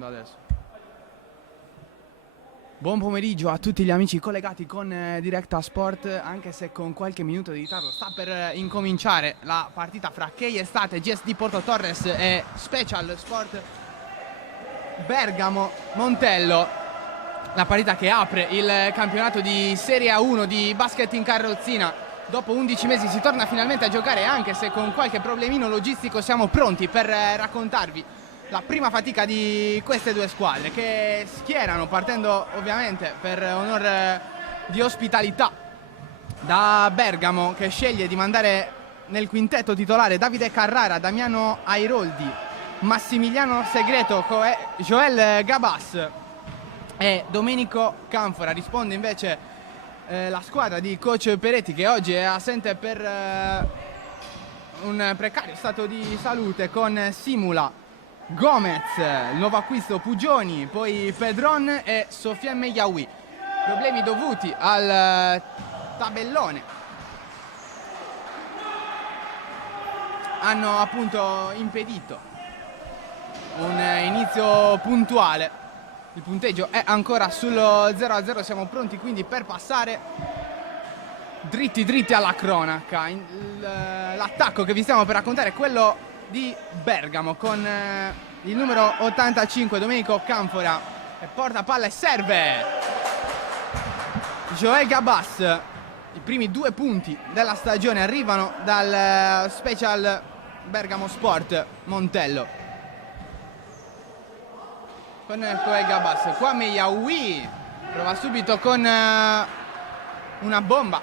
iniziando adesso. Buon pomeriggio a tutti gli amici collegati con Directa Sport, anche se con qualche minuto di ritardo. Sta per incominciare la partita fra Kei Estate, GSD Porto Torres e Special Sport Bergamo Montello. La partita che apre il campionato di Serie A1 di basket in carrozzina. Dopo 11 mesi si torna finalmente a giocare, anche se con qualche problemino logistico siamo pronti per raccontarvi la prima fatica di queste due squadre, che schierano, partendo ovviamente per onor di ospitalità, da Bergamo, che sceglie di mandare nel quintetto titolare Davide Carrara, Damiano Airoldi, Massimiliano Segreto, Joel Gabas e Domenico Canfora. Risponde invece la squadra di coach Peretti, che oggi è assente per un precario stato di salute, con Simula, Gomez, il nuovo acquisto Pugioni, poi Pedron e Sofia Megliaoui. Problemi dovuti al tabellone hanno appunto impedito un inizio puntuale. Il punteggio è ancora sullo 0-0, siamo pronti quindi per passare dritti alla cronaca. L'attacco che vi stiamo per raccontare è quello di Bergamo, con il numero 85 Domenico Canfora, e porta palla e serve Joel Gabas. I primi 2 punti della stagione arrivano dal Special Bergamo Sport Montello, con Joel Gabas. Qua Megliaoui prova subito con una bomba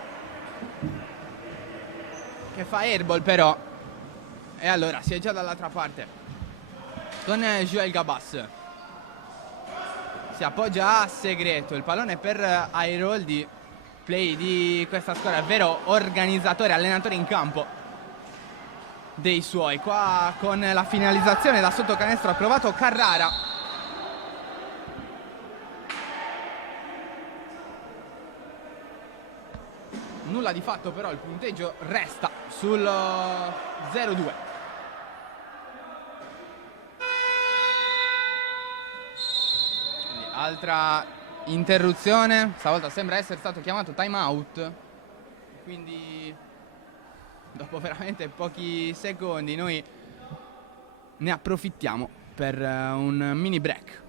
che fa airball, però, e allora si è già dall'altra parte con Joel Gabas. Si appoggia a Segreto, il pallone per Airoldi, play di questa squadra, vero organizzatore, allenatore in campo dei suoi. Qua con la finalizzazione da sotto canestro ha provato Carrara. Nulla di fatto, però il punteggio resta sul 0-2. Altra interruzione, stavolta sembra essere stato chiamato time out, quindi dopo veramente pochi secondi noi ne approfittiamo per un mini break.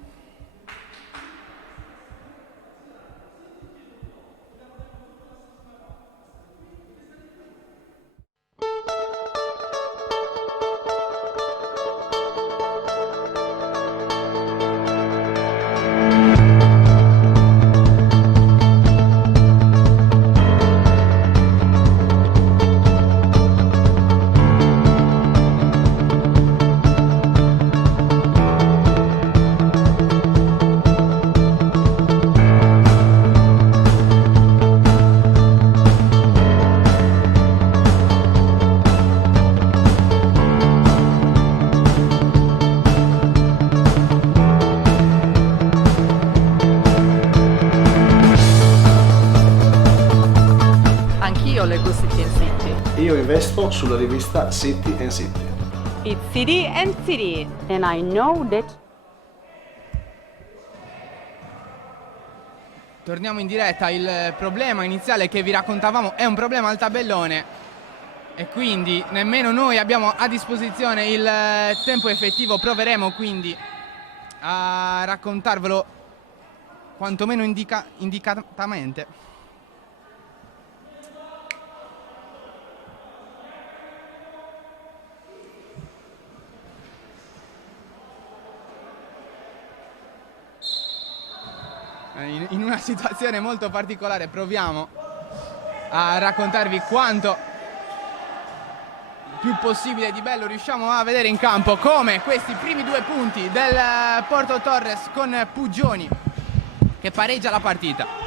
Io investo sulla rivista City and City. It's City and City. And I know that. Torniamo in diretta. Il problema iniziale che vi raccontavamo è un problema al tabellone, e quindi nemmeno noi abbiamo a disposizione il tempo effettivo. Proveremo quindi a raccontarvelo quantomeno indicatamente. In una situazione molto particolare proviamo a raccontarvi quanto più possibile di bello riusciamo a vedere in campo, come questi primi 2 punti del Porto Torres, con Pugioni che pareggia la partita.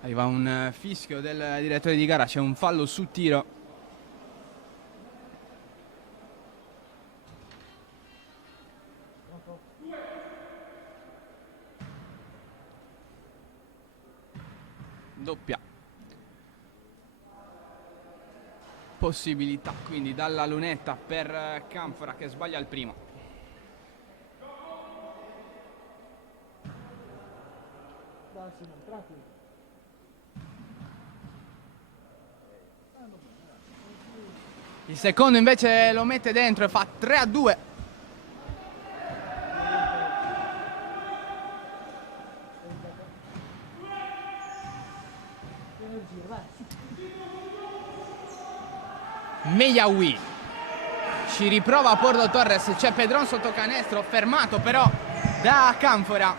Arriva un fischio del direttore di gara, c'è un fallo su tiro Doppia possibilità quindi dalla lunetta per Canfora, che sbaglia il primo. Il secondo invece lo mette dentro e fa 3-2. Meyawi ci riprova Porto Torres, c'è Pedron sotto canestro, fermato però da Canfora.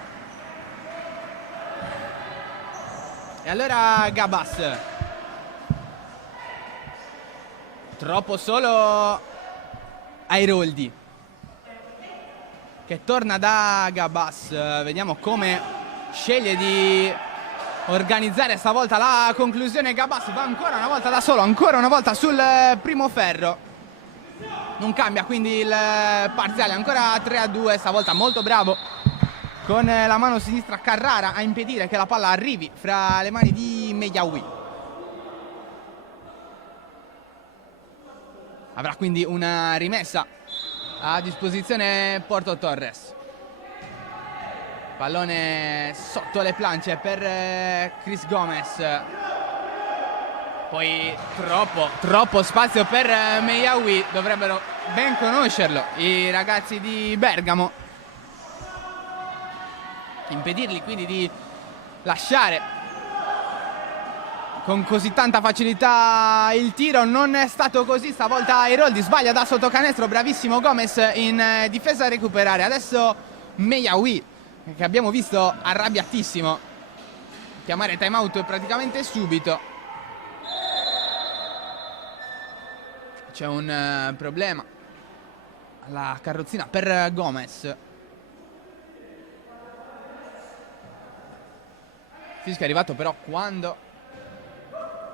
E allora Gabas, troppo solo Airoldi, che torna da Gabas. Vediamo come sceglie di organizzare stavolta la conclusione. Gabas va ancora una volta da solo, ancora una volta sul primo ferro. Non cambia quindi il parziale, ancora 3-2, stavolta molto bravo con la mano sinistra Carrara a impedire che la palla arrivi fra le mani di Meyawi. Avrà quindi una rimessa a disposizione Porto Torres. Pallone sotto le planche per Chris Gomez. Poi troppo spazio per Meyawi. Dovrebbero ben conoscerlo i ragazzi di Bergamo. Impedirgli quindi di lasciare con così tanta facilità il tiro. Non è stato così stavolta. Airoldi sbaglia da sotto canestro. Bravissimo Gomez in difesa a recuperare. Adesso Meyawi, che abbiamo visto arrabbiatissimo chiamare time out praticamente subito. C'è un problema alla carrozzina per Gomez. Fischio è arrivato però quando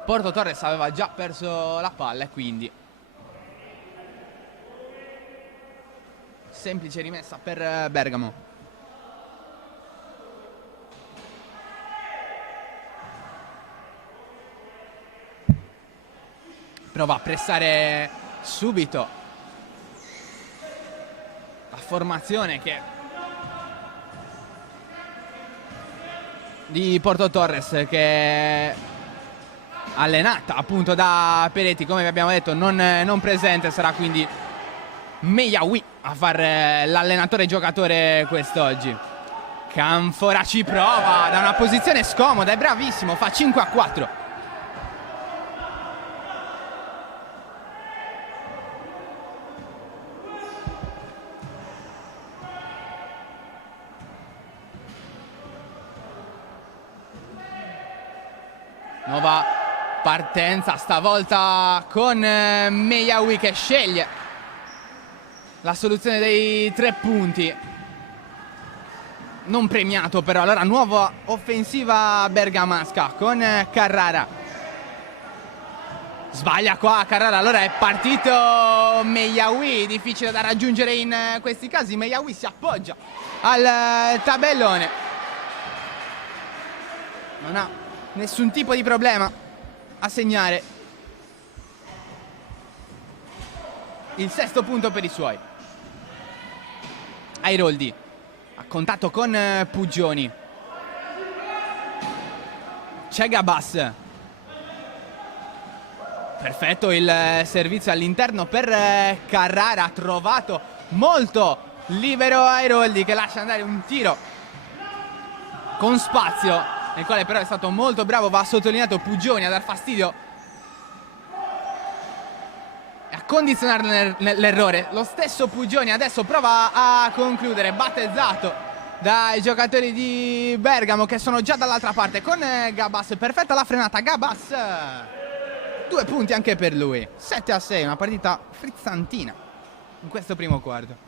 Porto Torres aveva già perso la palla e quindi semplice rimessa per Bergamo. Prova a pressare subito la formazione di Porto Torres, che è allenata appunto da Peretti, come vi abbiamo detto non presente. Sarà quindi Meyawi a fare l'allenatore giocatore quest'oggi. Canfora ci prova da una posizione scomoda, è bravissimo, fa 5-4. Nuova partenza, stavolta con Meyawi che sceglie la soluzione dei 3 punti. Non premiato però. Allora nuova offensiva bergamasca con Carrara. Sbaglia qua Carrara, allora è partito Meyawi. Difficile da raggiungere in questi casi. Meyawi si appoggia al tabellone. Non ha nessun tipo di problema a segnare il 6° punto per i suoi. Airoldi a contatto con Pugioni. C'è Gabas. Perfetto il servizio all'interno per Carrara. Ha trovato molto libero Airoldi, che lascia andare un tiro con spazio, nel quale però è stato molto bravo. Va sottolineato Pugioni a dar fastidio e a condizionare l'errore. Lo stesso Pugioni adesso prova a concludere, battezzato dai giocatori di Bergamo che sono già dall'altra parte con Gabas. Perfetta la frenata, Gabas, 2 punti anche per lui. 7-6, una partita frizzantina in questo primo quarto.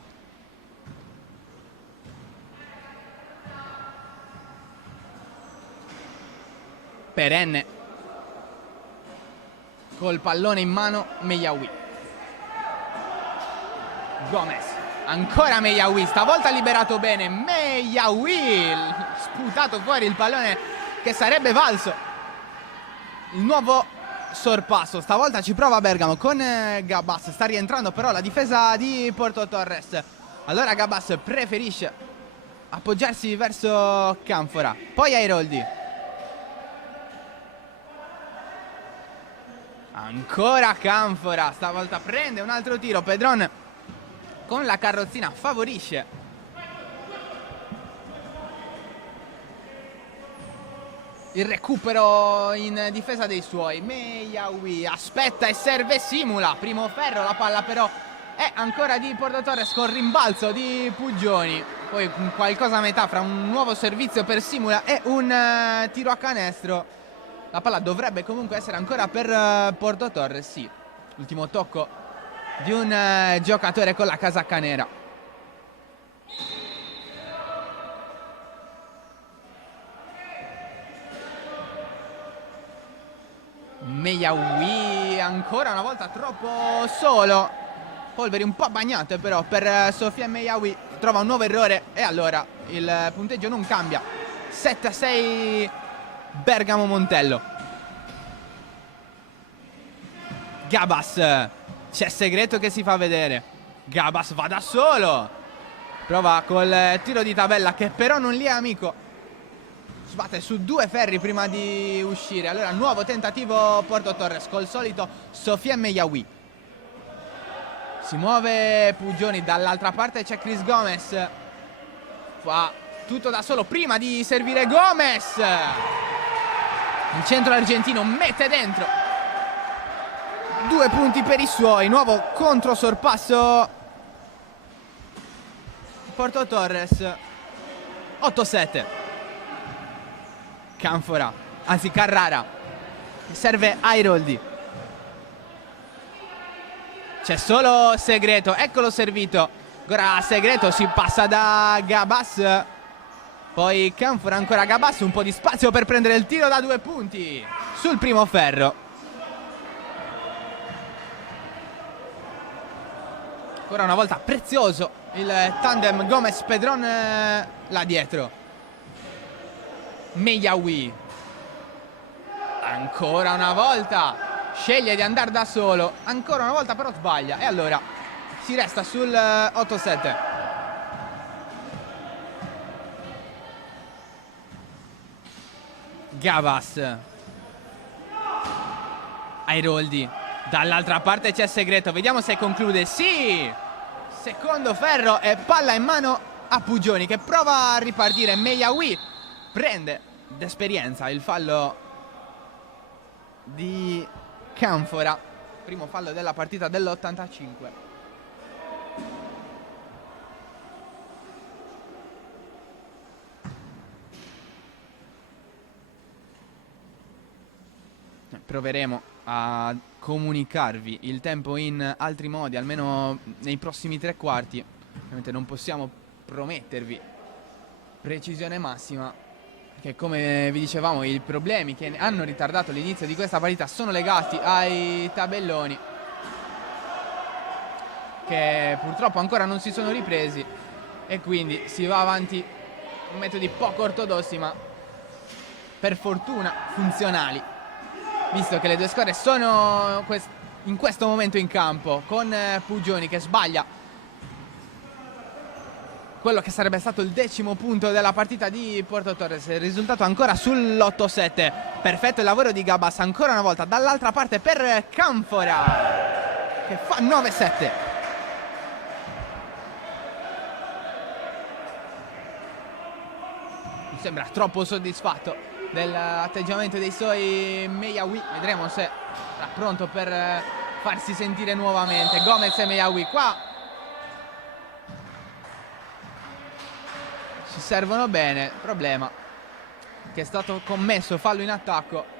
Perenne col pallone in mano Meyawi. Gomez Ancora Meyawi, stavolta liberato bene. Meyawi, sputato fuori il pallone che sarebbe valso il nuovo sorpasso. Stavolta ci prova Bergamo con Gabas. Sta rientrando però la difesa di Porto Torres. Allora Gabas preferisce appoggiarsi verso Canfora. Poi Airoldi. Ancora Canfora. Stavolta prende un altro tiro. Pedron con la carrozzina favorisce il recupero in difesa dei suoi. Meyawi aspetta e serve e simula. Primo ferro, la palla però è ancora di Porto Torres con rimbalzo di Pugioni. Poi qualcosa a metà fra un nuovo servizio per Simula e un tiro a canestro. La palla dovrebbe comunque essere ancora per Porto Torres, sì. Ultimo tocco di un giocatore con la casacca nera. Meyawi ancora una volta troppo solo. Polveri un po' bagnate però per Sofia Meyawi. Trova un nuovo errore e allora il punteggio non cambia. 7-6 Bergamo Montello. Gabas, c'è Segreto che si fa vedere. Gabas va da solo. Prova col tiro di tabella che però non gli è amico. Sbatte su due ferri prima di uscire. Allora nuovo tentativo Porto Torres col solito Sofia Meyawi. Si muove Pugioni, dall'altra parte c'è Chris Gomez. Fa tutto da solo prima di servire Gomez. Il centro argentino mette dentro. 2 punti per i suoi. Nuovo controsorpasso Porto Torres. 8-7. Canfora, anzi Carrara. Serve Airoldi. C'è solo Segreto, eccolo servito. Ora Segreto, si passa da Gabas. Poi Canfora, ancora Gabas. Un po' di spazio per prendere il tiro da 2 punti sul primo ferro. Ancora una volta prezioso il tandem Gomez-Pedron là dietro. Meyawi. Ancora una volta sceglie di andare da solo. Ancora una volta però sbaglia. E allora si resta sul 8-7. Gabas. Airoldi. Dall'altra parte c'è Segreto. Vediamo se conclude. Sì! Secondo ferro e palla in mano a Pugioni che prova a ripartire. Meyawi prende d'esperienza il fallo di Canfora. Primo fallo della partita dell'85. Proveremo a comunicarvi il tempo in altri modi, almeno nei prossimi 3 quarti. Ovviamente non possiamo promettervi precisione massima, che come vi dicevamo i problemi che hanno ritardato l'inizio di questa partita sono legati ai tabelloni, che purtroppo ancora non si sono ripresi, e quindi si va avanti con metodi poco ortodossi ma per fortuna funzionali, visto che le due squadre sono in questo momento in campo, con Pugioni che sbaglia quello che sarebbe stato il 10° punto della partita di Porto Torres. Il risultato ancora sull'8-7. Perfetto il lavoro di Gabas ancora una volta dall'altra parte per Canfora che fa 9-7. Mi sembra troppo soddisfatto dell'atteggiamento dei suoi Meyawi. Vedremo se sarà pronto per farsi sentire nuovamente. Gomez e Meyawi qua si servono bene. Problema che è stato commesso fallo in attacco.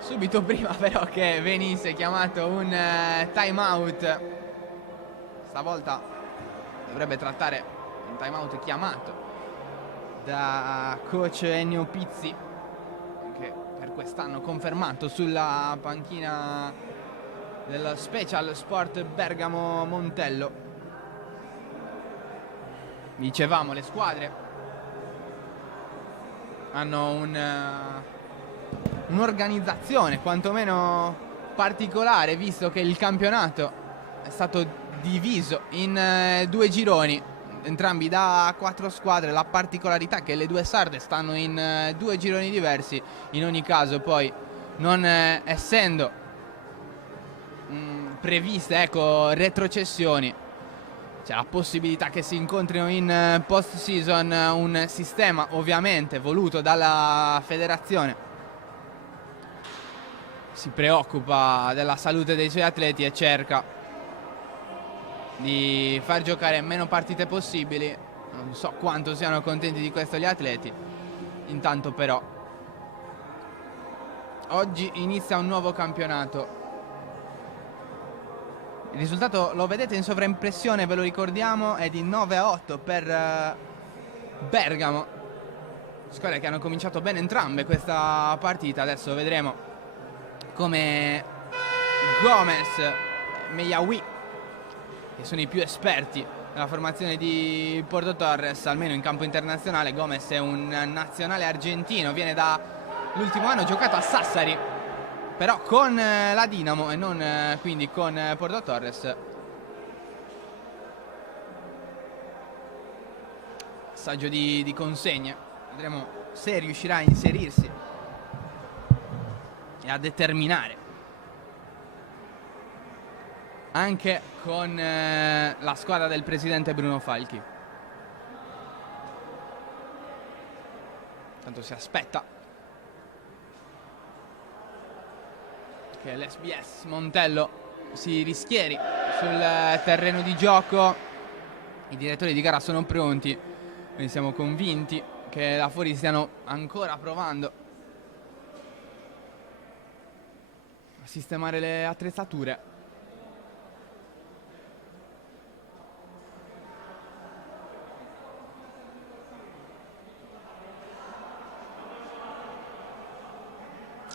Subito prima però che venisse chiamato un time out. Stavolta dovrebbe trattare un time out chiamato da coach Ennio Pizzi, che per quest'anno confermato sulla panchina del Special Sport Bergamo Montello. Dicevamo, le squadre hanno un'organizzazione quantomeno particolare, visto che il campionato è stato diviso in 2 gironi, entrambi da 4 squadre. La particolarità è che le 2 sarde stanno in 2 gironi diversi. In ogni caso poi, non essendo previste retrocessioni, c'è la possibilità che si incontrino in post season. Un sistema ovviamente voluto dalla federazione, si preoccupa della salute dei suoi atleti e cerca di far giocare meno partite possibili. Non so quanto siano contenti di questo gli atleti. Intanto però oggi inizia un nuovo campionato. Il risultato lo vedete in sovraimpressione, ve lo ricordiamo, è di 9-8 per Bergamo. Squadre che hanno cominciato bene entrambe questa partita. Adesso vedremo come Gomez e Meyawi, che sono i più esperti nella formazione di Porto Torres, almeno in campo internazionale. Gomez è un nazionale argentino, viene dall'ultimo anno giocato a Sassari, però con la Dinamo e non quindi con Porto Torres. Assaggio di consegne, vedremo se riuscirà a inserirsi e a determinare anche con la squadra del presidente Bruno Falchi. Tanto si aspetta che l'SBS Montello si rischieri sul terreno di gioco. I direttori di gara sono pronti, noi siamo convinti che da fuori stiano ancora provando a sistemare le attrezzature.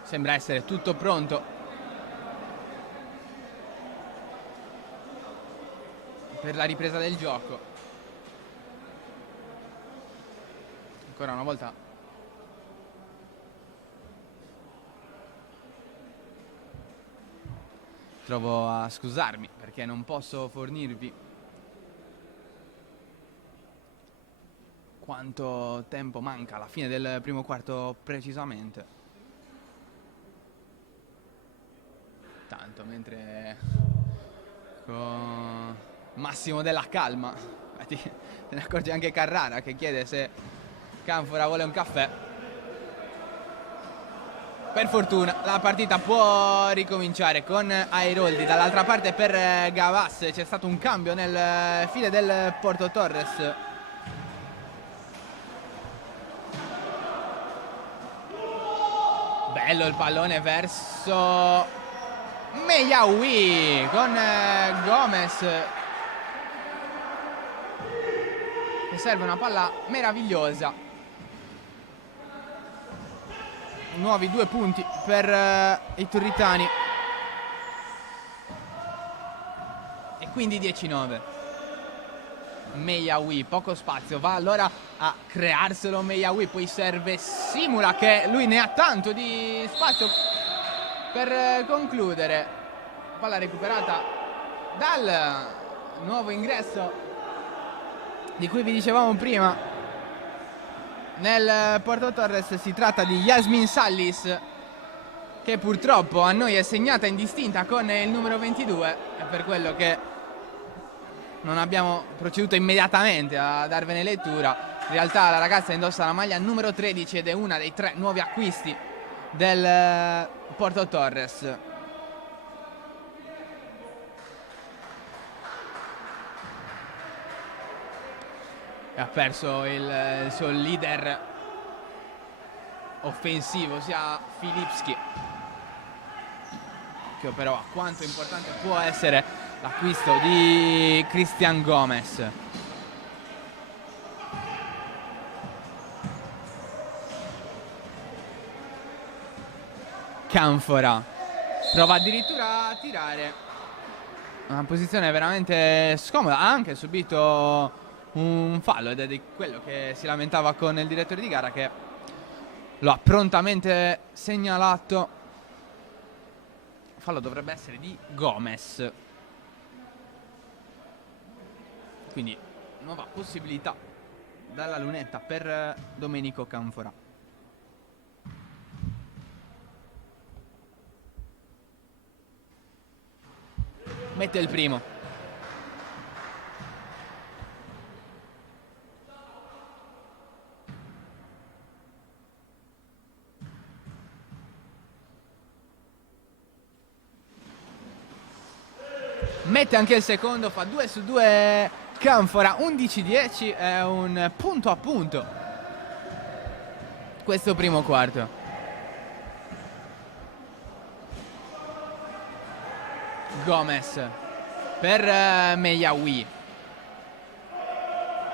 Sembra essere tutto pronto per la ripresa del gioco. Ancora una volta trovo a scusarmi perché non posso fornirvi quanto tempo manca alla fine del primo quarto precisamente. Tanto mentre con massimo della calma, te ne accorge anche Carrara che chiede se Canfora vuole un caffè. Per fortuna la partita può ricominciare con Airoldi. Dall'altra parte per Gavas c'è stato un cambio nel file del Porto Torres. Bello il pallone verso Meyawi con Gomez, che serve una palla meravigliosa. Nuovi 2 punti per i turritani e quindi 10-9. Meyawi, poco spazio, va allora a crearselo Meyawi, poi serve Simula, che lui ne ha tanto di spazio per concludere. Palla recuperata dal nuovo ingresso di cui vi dicevamo prima nel Porto Torres. Si tratta di Yasmin Sallis, che purtroppo a noi è segnata indistinta con il numero 22, è per quello che non abbiamo proceduto immediatamente a darvene lettura. In realtà la ragazza indossa la maglia numero 13 ed è una dei 3 nuovi acquisti del Porto Torres. E ha perso il suo leader offensivo, sia Filipski, che però a quanto importante può essere l'acquisto di Christian Gomez. Canfora prova addirittura a tirare, una posizione veramente scomoda. Ha anche subito un fallo ed è di quello che si lamentava con il direttore di gara, che lo ha prontamente segnalato. Fallo dovrebbe essere di Gomez, quindi nuova possibilità dalla lunetta per Domenico Canfora. Mette il primo. Mette anche il secondo, fa 2 su 2 Canfora, 11-10, è un punto a punto questo primo quarto. Gomez per Meyawi,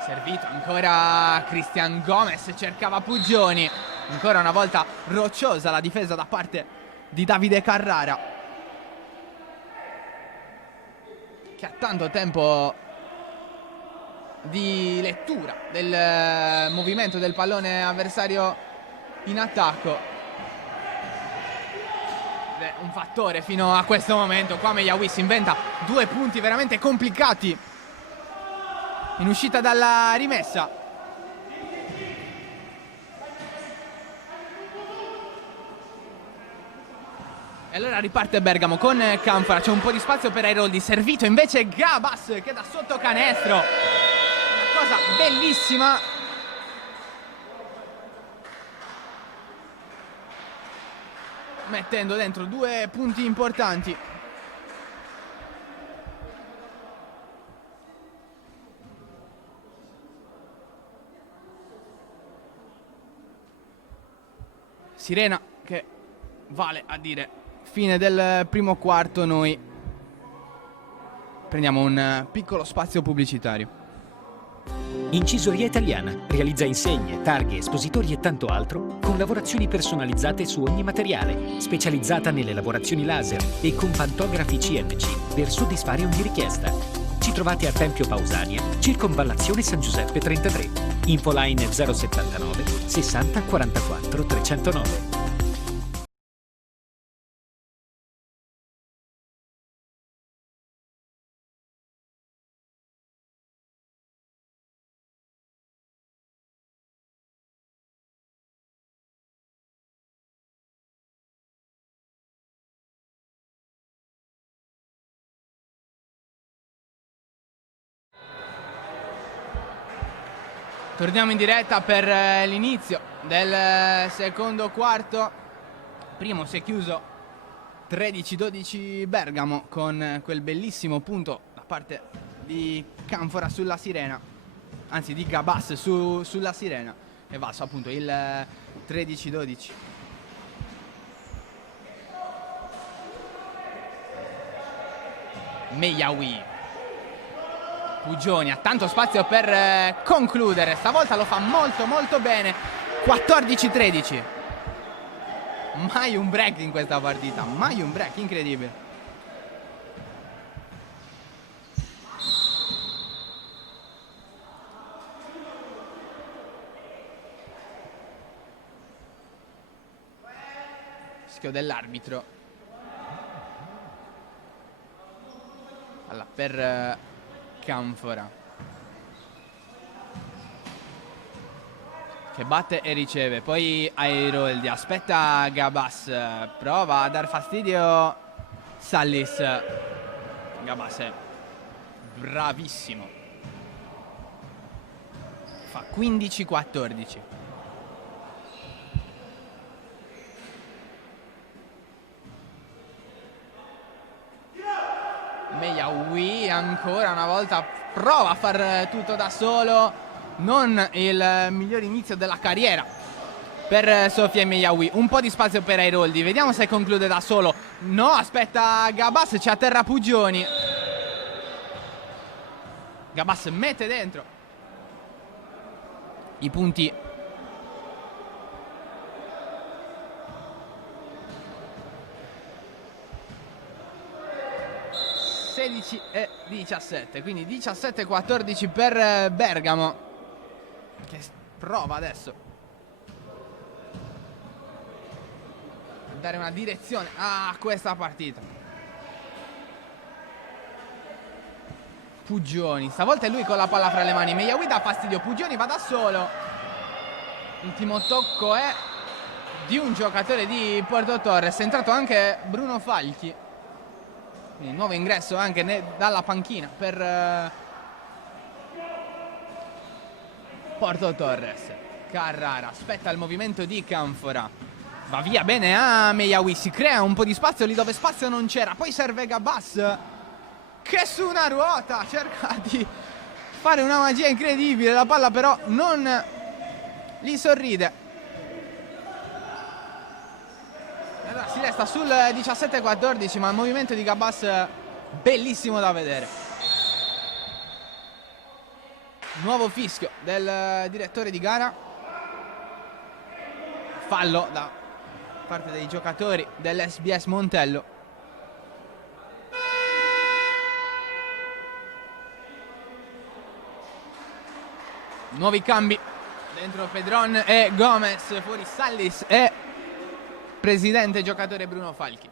servito ancora Cristian Gomez, cercava Puggioni, ancora una volta rocciosa la difesa da parte di Davide Carrara, che ha tanto tempo di lettura del movimento del pallone avversario in attacco. È un fattore fino a questo momento. Qua Meyawi si inventa 2 punti veramente complicati in uscita dalla rimessa. E allora riparte Bergamo con Canfora, c'è un po' di spazio per Airoldi, servito invece Gabas che da sotto canestro, una cosa bellissima. Mettendo dentro 2 punti importanti. Sirena che vale a dire fine del primo quarto. Noi prendiamo un piccolo spazio pubblicitario. Incisoria Italiana realizza insegne, targhe, espositori e tanto altro con lavorazioni personalizzate su ogni materiale, specializzata nelle lavorazioni laser e con pantografi CNC per soddisfare ogni richiesta. Ci trovate a Tempio Pausania, circonvallazione San Giuseppe 33. Infoline 079 60 44 309. Torniamo in diretta per l'inizio del secondo quarto. Primo si è chiuso 13-12 Bergamo con quel bellissimo punto da parte di Canfora sulla Sirena, anzi di Gabas sulla Sirena, è valso appunto il 13-12. Meyawi, Puggioni ha tanto spazio per concludere, stavolta lo fa molto molto bene. 14-13. Mai un break in questa partita, mai un break, incredibile. Fischio dell'arbitro. Allora, per Canfora, che batte e riceve, poi Airoldi, aspetta Gabas, prova a dar fastidio Sallis. Gabas è bravissimo, fa 15-14. Meyawi ancora una volta prova a far tutto da solo, non il miglior inizio della carriera per Sofia Meyawi. Un po' di spazio per Airoldi, vediamo se conclude da solo. No, aspetta Gabas, c'è a terra Puggioni. Gabas mette dentro i punti 13-17, quindi 17-14 per Bergamo, che prova adesso a dare una direzione a questa partita. Puggioni, stavolta è lui con la palla fra le mani. Meyawi dà fastidio, Puggioni va da solo. L'ultimo tocco è di un giocatore di Porto Torres. È entrato anche Bruno Falchi, quindi nuovo ingresso anche dalla panchina per Porto Torres. Carrara aspetta il movimento di Canfora, va via bene a Meyawi, si crea un po' di spazio lì dove spazio non c'era. Poi serve Gabas, che su una ruota cerca di fare una magia incredibile. La palla però non gli sorride. Allora si resta sul 17-14, ma il movimento di Gabas bellissimo da vedere. Nuovo fischio del direttore di gara. Fallo da parte dei giocatori dell'SBS Montello. Nuovi cambi, dentro Pedron e Gomez, fuori Sallis e presidente giocatore Bruno Falchi.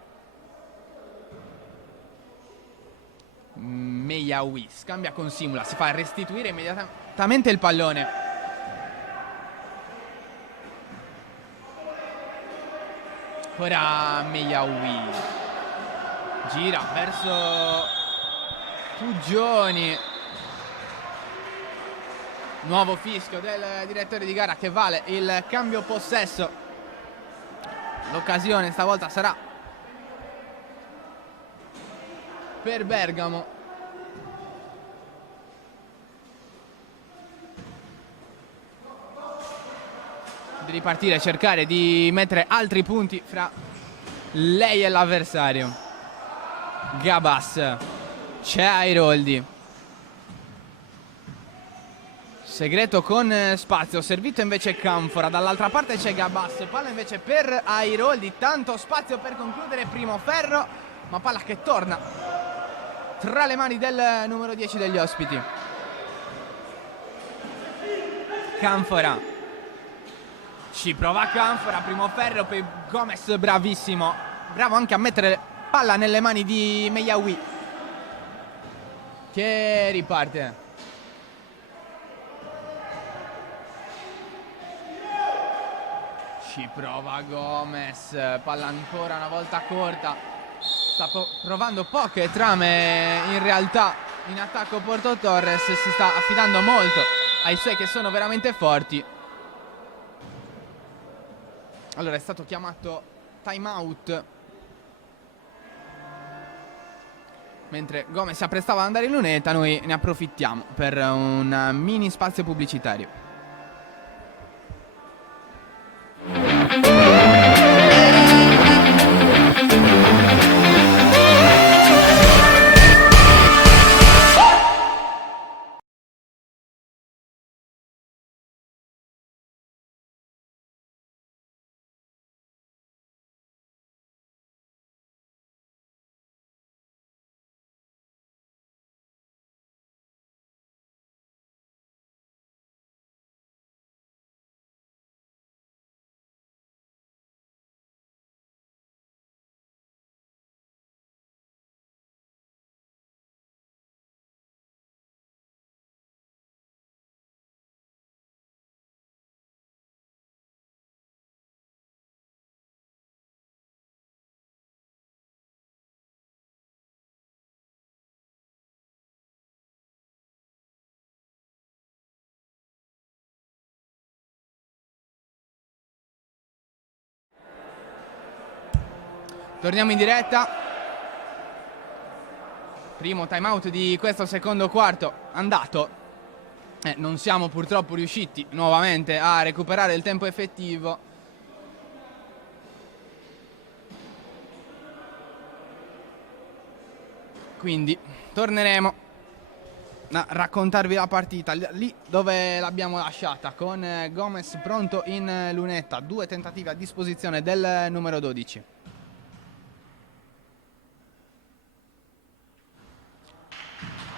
Meyawi scambia con Simula, si fa restituire immediatamente il pallone. Ora Meyawi gira verso Puggioni. Nuovo fischio del direttore di gara che vale il cambio possesso. L'occasione stavolta sarà per Bergamo. Di ripartire, cercare di mettere altri punti fra lei e l'avversario. Gabas, c'è Airoldi. Segreto con spazio, servito invece Canfora. Dall'altra parte c'è Gabas, palla invece per Airoldi. Tanto spazio per concludere primo ferro, ma palla che torna tra le mani del numero 10 degli ospiti. Canfora, ci prova Canfora, primo ferro per Gomez, bravissimo. Bravo anche a mettere palla nelle mani di Meyawi, che riparte. Ci prova Gomez, palla ancora una volta corta. Sta provando poche trame in realtà in attacco Porto Torres, si sta affidando molto ai suoi che sono veramente forti. Allora è stato chiamato time out mentre Gomez si apprestava ad andare in lunetta. Noi ne approfittiamo per un mini spazio pubblicitario. Torniamo in diretta. Primo time out di questo secondo quarto andato. Non siamo purtroppo riusciti nuovamente a recuperare il tempo effettivo. Quindi torneremo a raccontarvi la partita lì dove l'abbiamo lasciata, con Gomez pronto in lunetta. 2 tentativi a disposizione del numero 12.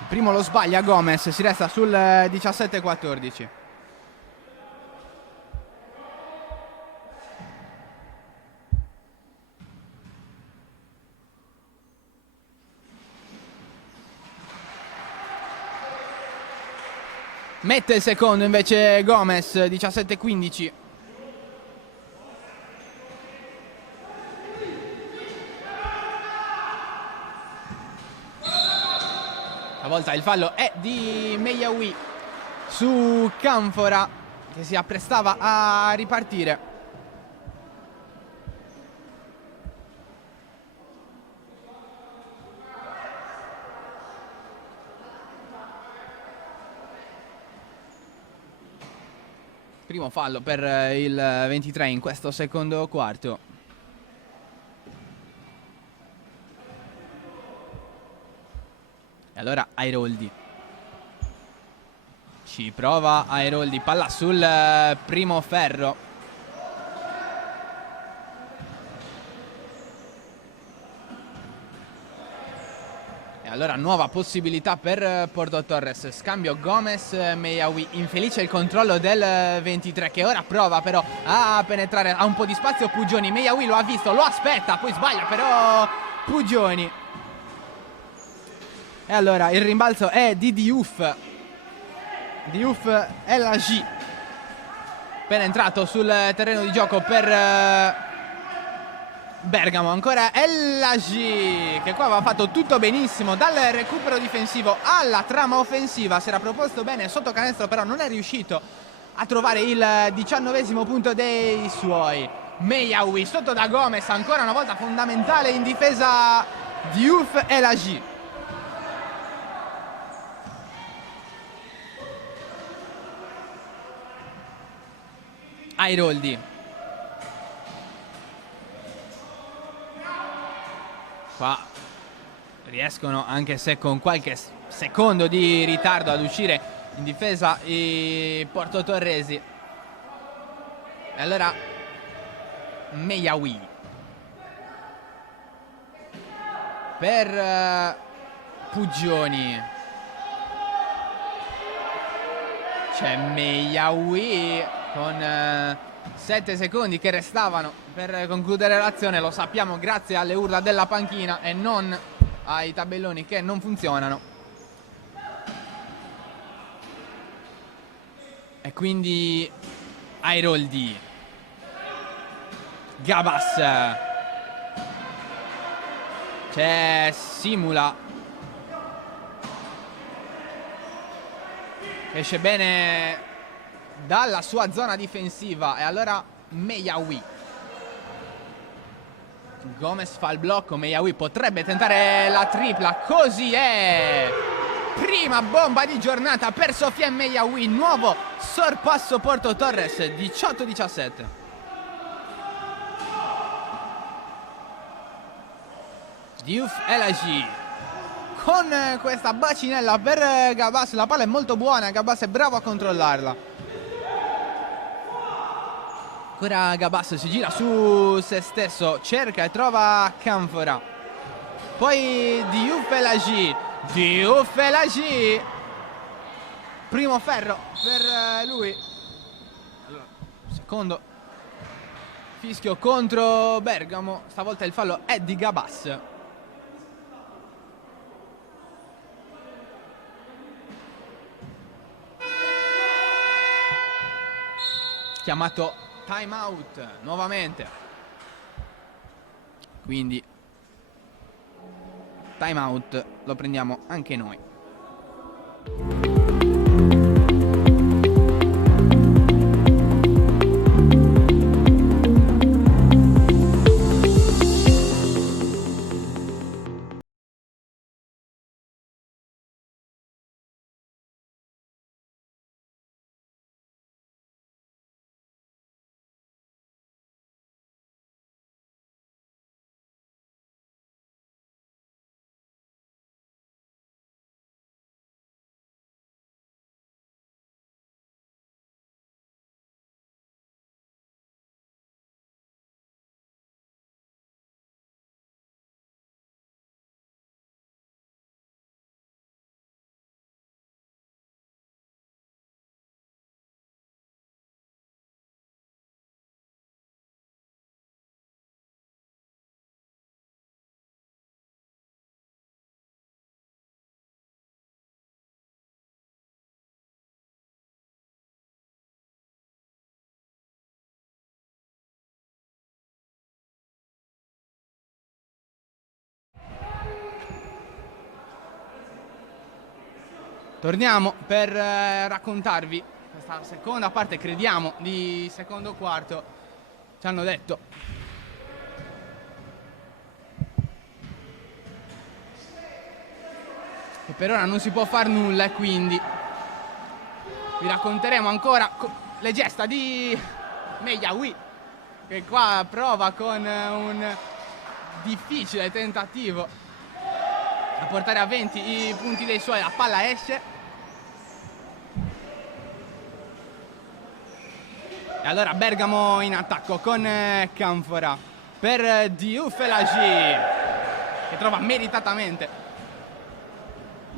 Primo lo sbaglia Gomez, si resta sul 17-14. Mette il secondo invece Gomez, 17-15. Stavolta il fallo è di Meyawi su Canfora, che si apprestava a ripartire. Primo fallo per il 23 in questo secondo quarto. E allora Airoldi. Ci prova Airoldi, palla sul primo ferro. E allora nuova possibilità per Porto Torres. Scambio Gomez-Meyawi. Infelice il controllo del 23, che ora prova però a penetrare. Ha un po' di spazio Pugioni. Meyawi lo ha visto, lo aspetta, poi sbaglia però Pugioni. E allora il rimbalzo è di Diouf. Diouf è la G. Appena entrato sul terreno di gioco per Bergamo. Ancora El Hadji, che qua aveva fatto tutto benissimo, dal recupero difensivo alla trama offensiva. Si era proposto bene sotto canestro, però non è riuscito a trovare il 19° punto dei suoi. Meyawi sotto da Gomez, ancora una volta fondamentale in difesa Diouf El Hadji. Airoldi. Qua riescono, anche se con qualche secondo di ritardo, ad uscire in difesa i portotorresi. E allora Meyawi per Pugioni. C'è Meyawi con 7 secondi che restavano per concludere l'azione. Lo sappiamo grazie alle urla della panchina e non ai tabelloni che non funzionano. E quindi Airoldi, Gabas, c'è Simula, esce bene dalla sua zona difensiva. E allora Meyawi. Gomez fa il blocco. Meyawi potrebbe tentare la tripla. Così è. Prima bomba di giornata per Sofiane Meyawi. Nuovo sorpasso Porto Torres, 18-17. Diouf El Hadji con questa bacinella per Gabas. La palla è molto buona, Gabas è bravo a controllarla. Ancora Gabas si gira su se stesso, cerca e trova Canfora. Poi Diouf El Hadji. Diouf El Hadji. Primo ferro per lui. Allora, secondo fischio contro Bergamo. Stavolta il fallo è di Gabas. Chiamato time out nuovamente. Quindi time out lo prendiamo anche noi. Torniamo per raccontarvi questa seconda parte, crediamo, di secondo quarto. Ci hanno detto che per ora non si può far nulla e quindi vi racconteremo ancora le gesta di Meyawi, che qua prova con un difficile tentativo a portare a 20 i punti dei suoi. La palla esce e allora Bergamo in attacco con Canfora per Diouf Elagi, che trova meritatamente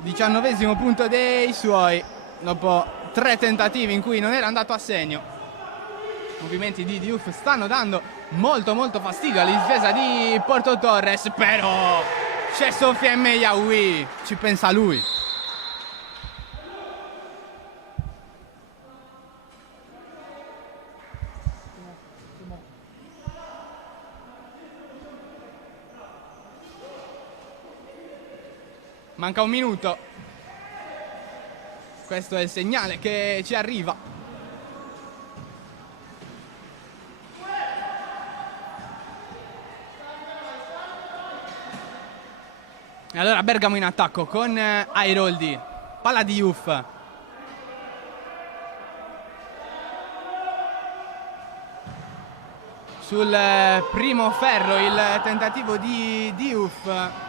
19° punto dei suoi dopo 3 tentativi in cui non era andato a segno. I movimenti di Diouf stanno dando molto fastidio alla difesa di Porto Torres, però c'è Sofiane Meyawi, ci pensa lui. Manca un minuto. Questo è il segnale che ci arriva. E allora Bergamo in attacco con Airoldi. Palla di Diouf. Sul primo ferro il tentativo di Diouf.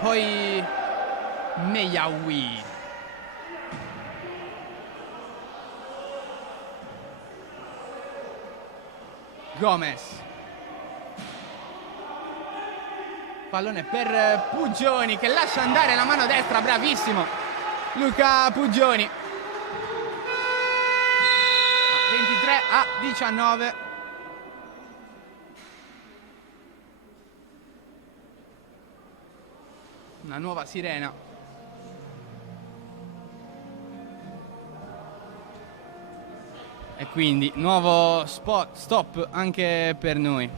Poi Meyawi. Gomez. Pallone per Puggioni, che lascia andare la mano destra, bravissimo Luca Puggioni. 23-19. Una nuova sirena. E quindi nuovo stop anche per noi.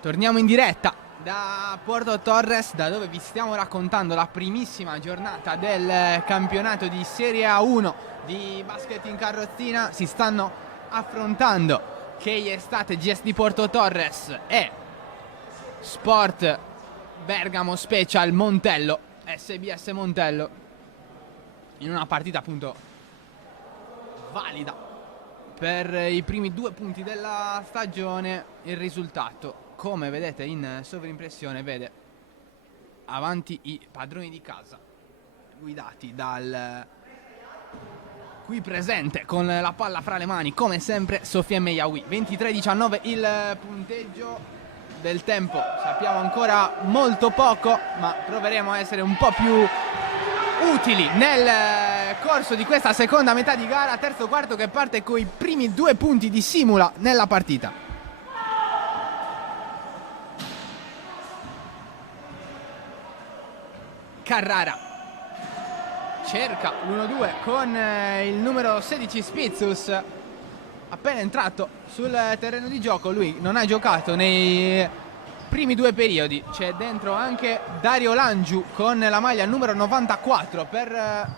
Torniamo in diretta da Porto Torres, da dove vi stiamo raccontando la primissima giornata del campionato di Serie A1 di basket in carrozzina. Si stanno affrontando Chei Strategies di Porto Torres e Sport Bergamo Special Montello, SBS Montello, in una partita appunto valida per i primi 2 punti della stagione. Il risultato, come vedete in sovrimpressione, vede avanti i padroni di casa, guidati dal qui presente con la palla fra le mani come sempre Sofiane Meyawi. 23-19 il punteggio. Del tempo sappiamo ancora molto poco, ma proveremo a essere un po' più utili nel corso di questa seconda metà di gara. Terzo quarto che parte con i primi 2 punti di Simula nella partita. Carrara cerca l'1-2 con il numero 16 Spitzus, appena entrato sul terreno di gioco. Lui non ha giocato nei primi 2 periodi. C'è dentro anche Dario Langiu con la maglia numero 94 per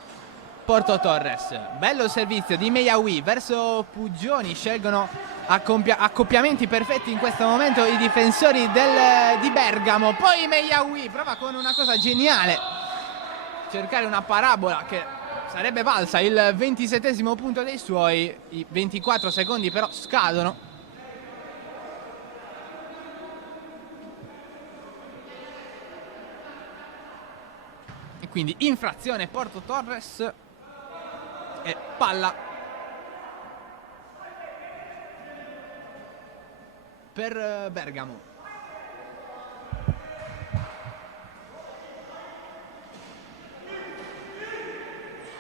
Porto Torres. Bello servizio di Meyawi verso Puggioni. Scelgono accoppiamenti perfetti in questo momento i difensori di Bergamo. Poi Meyawi prova con una cosa geniale, cercare una parabola che sarebbe valsa il 27° punto dei suoi. I 24 secondi però scadono. E quindi infrazione Porto Torres e palla per Bergamo.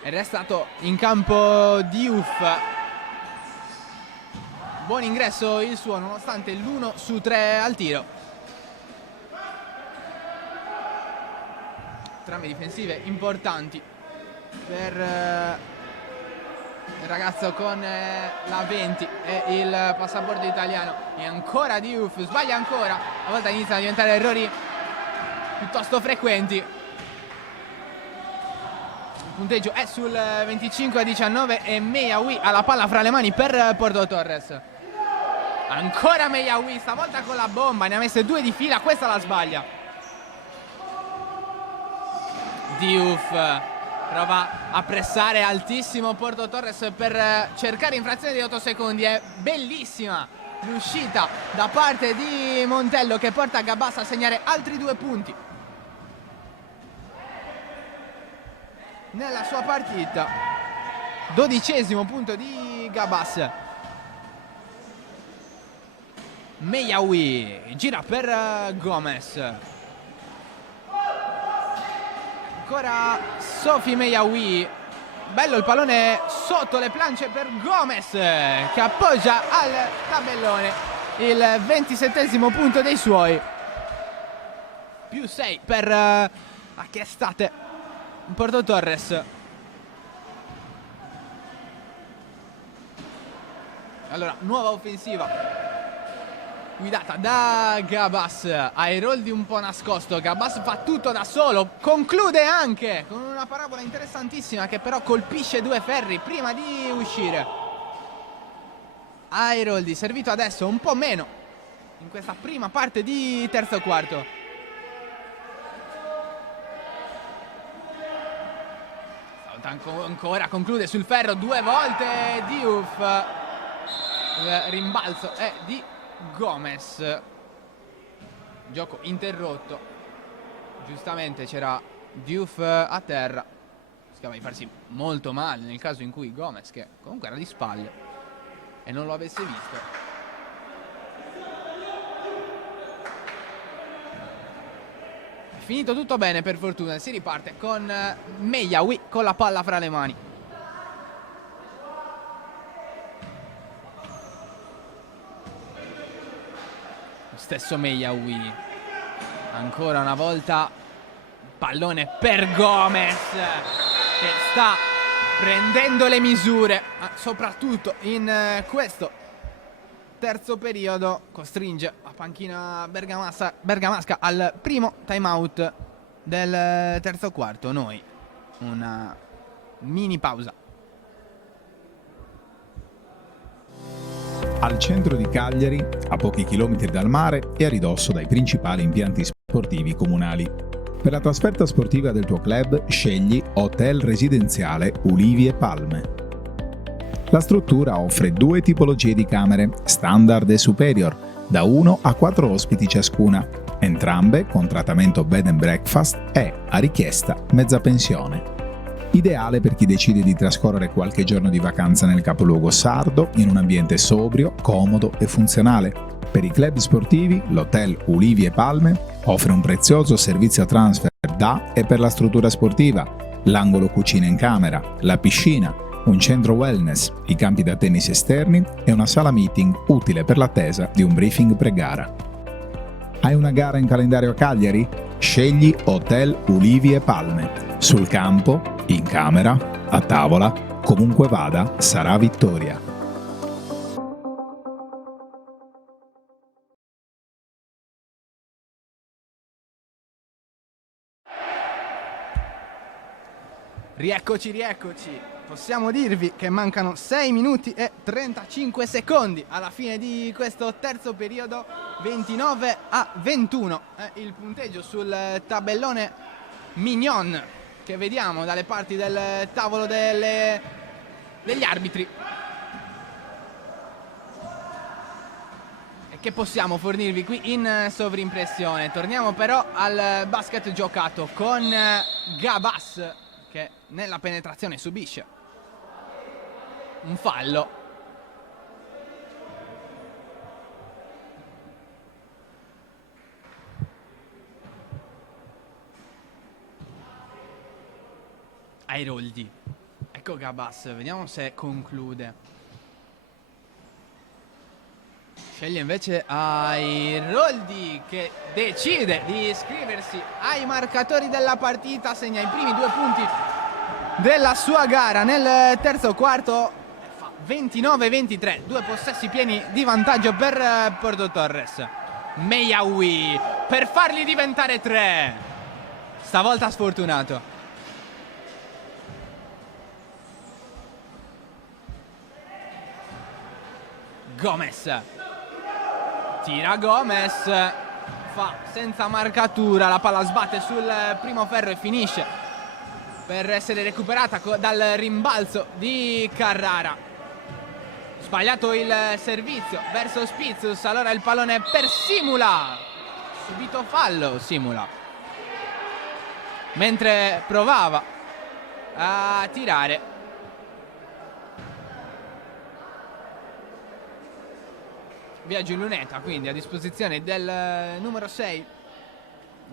È restato in campo Diouf. Buon ingresso il suo nonostante l'1 su 3 al tiro. Trame difensive importanti per il ragazzo con la 20 e il passaporto italiano. E ancora Diouf, sbaglia ancora, a volte iniziano a diventare errori piuttosto frequenti. Il punteggio è sul 25-19 e Meyawi ha la palla fra le mani per Porto Torres. Ancora Meyawi, stavolta con la bomba, ne ha messe 2 di fila, questa la sbaglia. Diouf prova a pressare altissimo Porto Torres per cercare infrazione di 8 secondi. È bellissima l'uscita da parte di Montello che porta Gabas a segnare altri 2 punti nella sua partita. 12° punto di Gabas. Meyawi gira per Gomez. Ancora Sofi Meyawi. Bello il pallone sotto le planche per Gomez che appoggia al tabellone. Il 27° punto dei suoi. Più 6 per che state Porto Torres. Allora, nuova offensiva guidata da Gabas. Airoldi un po' nascosto. Gabas fa tutto da solo. Conclude anche con una parabola interessantissima che però colpisce 2 ferri prima di uscire. Airoldi servito adesso un po' meno in questa prima parte di terzo quarto. Ancora conclude sul ferro 2 volte Diouf. Il rimbalzo è di Gomez. Gioco interrotto. Giustamente c'era Diouf a terra. Rischiava di farsi molto male nel caso in cui Gomez, che comunque era di spalle e non lo avesse visto. È finito tutto bene per fortuna. Si riparte con Meyawi con la palla fra le mani. Stesso Meyawi. Ancora una volta pallone per Gomez che sta prendendo le misure, soprattutto in questo terzo periodo. Costringe la panchina bergamasca al primo timeout del terzo quarto. Noi una mini pausa. Al centro di Cagliari, a pochi chilometri dal mare e a ridosso dai principali impianti sportivi comunali. Per la trasferta sportiva del tuo club scegli Hotel Residenziale Ulivie Palme. La struttura offre 2 tipologie di camere, standard e superior, da 1 a 4 ospiti ciascuna, entrambe con trattamento bed and breakfast e, a richiesta, mezza pensione. Ideale per chi decide di trascorrere qualche giorno di vacanza nel capoluogo sardo in un ambiente sobrio, comodo e funzionale. Per i club sportivi, l'Hotel Ulivie Palme offre un prezioso servizio transfer da e per la struttura sportiva, l'angolo cucina in camera, la piscina, un centro wellness, i campi da tennis esterni e una sala meeting utile per l'attesa di un briefing pre-gara. Hai una gara in calendario a Cagliari? Scegli Hotel Ulivie Palme. Sul campo, in camera, a tavola, comunque vada, sarà vittoria. Rieccoci. Possiamo dirvi che mancano 6 minuti e 35 secondi alla fine di questo terzo periodo. 29-21 è il punteggio sul tabellone Mignon che vediamo dalle parti del tavolo degli arbitri. E che possiamo fornirvi qui in sovrimpressione. Torniamo però al basket giocato con Gabas che nella penetrazione subisce un fallo. Airoldi. Ecco Gabas, vediamo se conclude. Sceglie invece Airoldi che decide di iscriversi ai marcatori della partita, segna i primi 2 punti della sua gara nel terzo quarto. 29-23, 2 possessi pieni di vantaggio per Porto Torres. Meyawi per farli diventare 3. Stavolta sfortunato. Gomez. Tira Gomez. Fa senza marcatura, la palla sbatte sul primo ferro e finisce per essere recuperata dal rimbalzo di Carrara. Sbagliato il servizio verso Spitzus, allora il pallone per Simula. Subito fallo Simula, mentre provava a tirare. Viaggio in lunetta quindi a disposizione del numero 6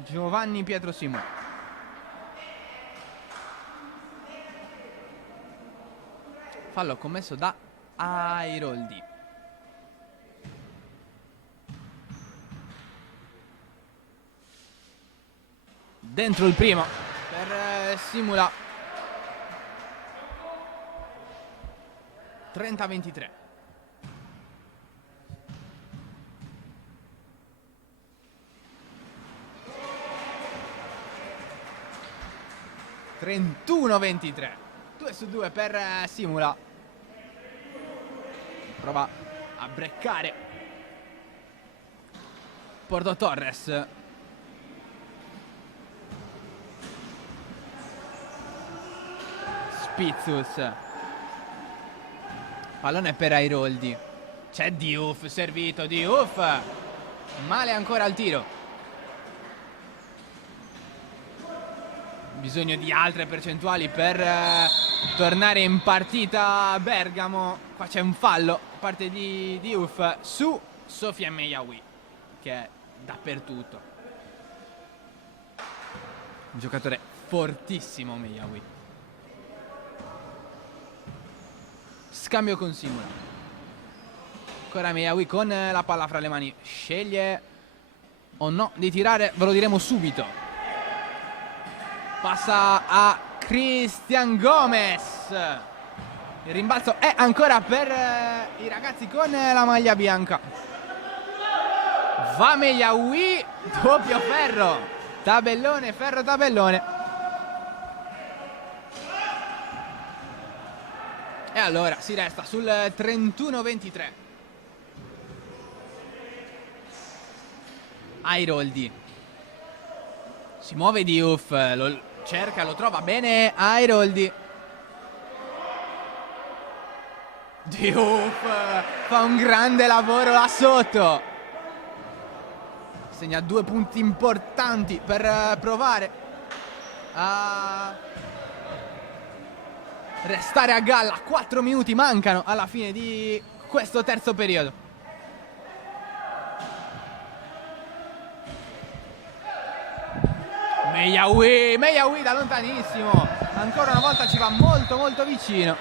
Giovanni Pietro Simula. Fallo commesso da Airoldi. Dentro il primo per Simula. 30-23. (31-23). 2 su 2 per Simula. Prova a breccare Porto Torres. Spitzus. Pallone per Airoldi. C'è Diouf, servito Diouf. Male ancora al tiro. Bisogno di altre percentuali per tornare in partita Bergamo. Qua c'è un fallo da parte di Diouf su Sofia Meyawi, che è dappertutto. Un giocatore fortissimo Meyawi. Scambio con Simula. Ancora Meyawi con la palla fra le mani. Sceglie o no di tirare, ve lo diremo subito. Passa a Cristian Gomez. Il rimbalzo è ancora per i ragazzi con la maglia bianca. Va Meyawi, doppio ferro. Tabellone, ferro, tabellone. E allora si resta sul 31-23. Airoldi. Si muove Diouf, lo cerca, lo trova bene Airoldi. Diouf fa un grande lavoro là sotto. Segna 2 punti importanti per provare a restare a galla. 4 minuti mancano alla fine di questo terzo periodo. Meyawi da lontanissimo. Ancora una volta ci va molto molto vicino.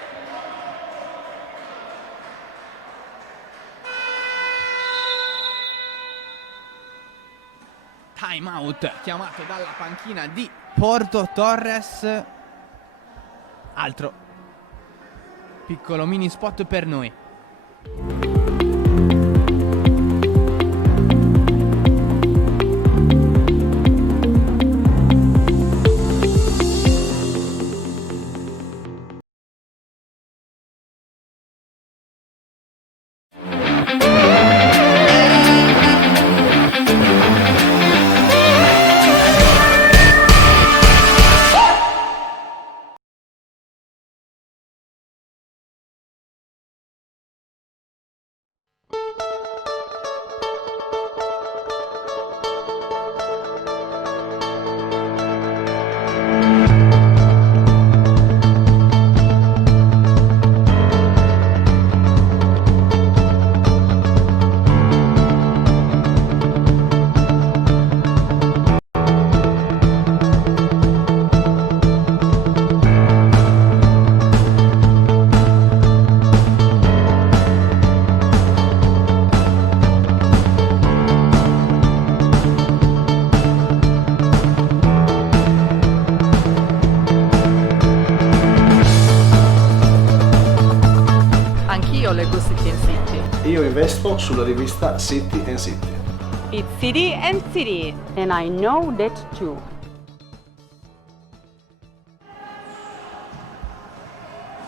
Time out chiamato dalla panchina di Porto Torres. Altro piccolo mini spot per noi. Io investo sulla rivista City and City. It's City and City. And I know that too.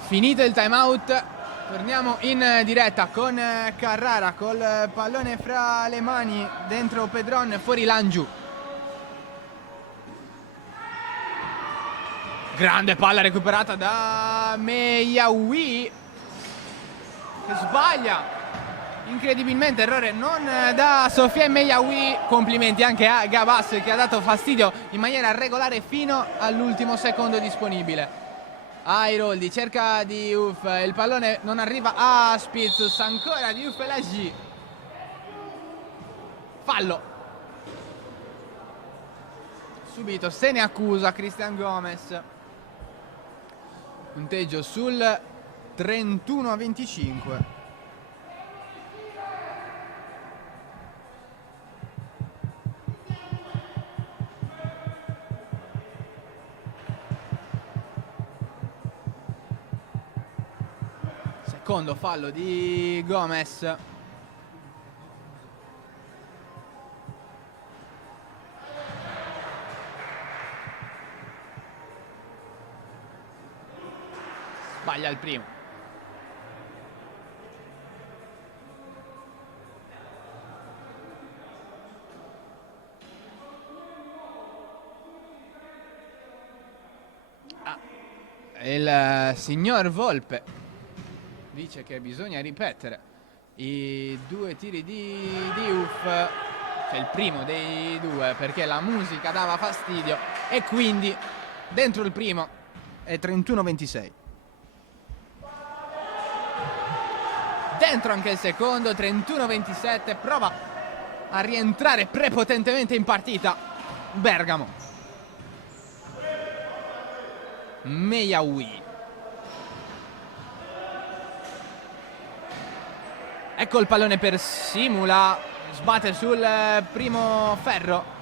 Finito il time out, torniamo in diretta con Carrara col pallone fra le mani, dentro Pedron, fuori Langiu. Grande palla recuperata da Meyawi, che sbaglia incredibilmente, errore non da Sofia Meyawi. Complimenti anche a Gabas, che ha dato fastidio in maniera regolare fino all'ultimo secondo disponibile. Airoldi cerca Diouf, il pallone non arriva a Spitzus, ancora Diouf e Lagi. Fallo subito, se ne accusa Cristian Gomez. Punteggio sul 31-25. Secondo fallo di Gomez. Sbaglia il primo. Il signor Volpe dice che bisogna ripetere i due tiri di Diouf, cioè il primo dei due, perché la musica dava fastidio, e quindi dentro il primo è 31-26. Dentro anche il secondo, 31-27, prova a rientrare prepotentemente in partita Bergamo. Meyawi. Ecco il pallone per Simula, sbatte sul primo ferro.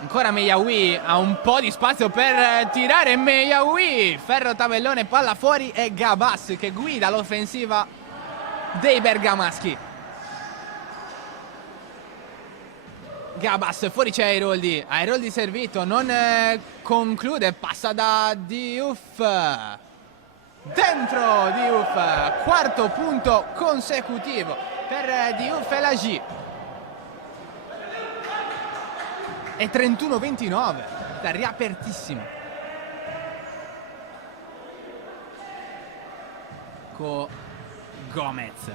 Ancora Meyawi, ha un po' di spazio per tirare Meyawi. Ferro tabellone, palla fuori, e Gabas che guida l'offensiva dei bergamaschi. Gabas, fuori c'è Airoldi. Airoldi servito, non conclude, passa da Diouf. Dentro Diouf, quarto punto consecutivo per Diouf e Lagi. È 31-29, sta riapertissimo. Gomez,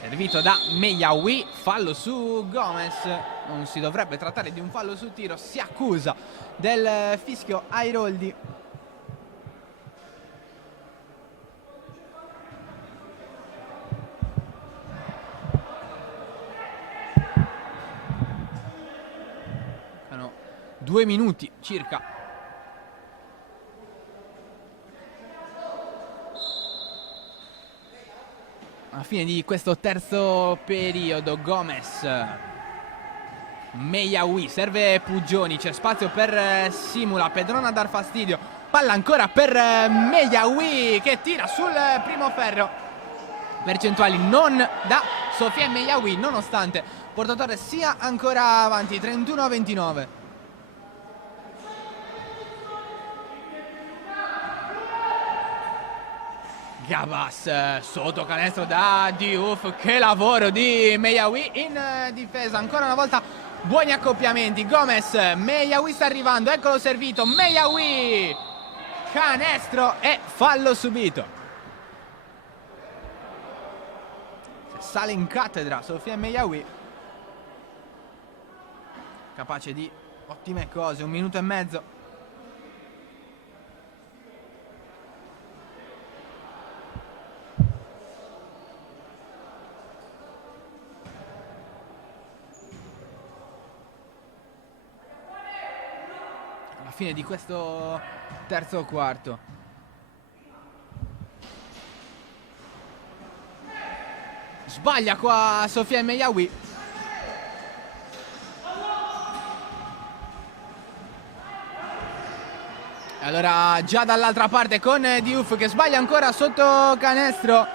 servito da Meyawi, fallo su Gomez. Non si dovrebbe trattare di un fallo su tiro, si accusa del fischio Airoldi. Sono 2 minuti circa. Alla fine di questo terzo periodo, Gomez, Meyawi, serve Pugioni, c'è spazio per Simula, Pedrona a dar fastidio, palla ancora per Meyawi che tira sul primo ferro. Percentuali non da Sofia Meyawi, nonostante portatore sia ancora avanti, 31-29. Gabas, sotto canestro da Diouf, che lavoro di Meyawi in difesa, ancora una volta buoni accoppiamenti. Gomez, Meyawi sta arrivando, eccolo servito, Meyawi, canestro e fallo subito. Sale in cattedra Sofia Meyawi, capace di ottime cose. 1 minuto e mezzo. Fine di questo terzo quarto. Sbaglia qua Sofia Meyawi. Allora già dall'altra parte con Diouf che sbaglia ancora sotto canestro.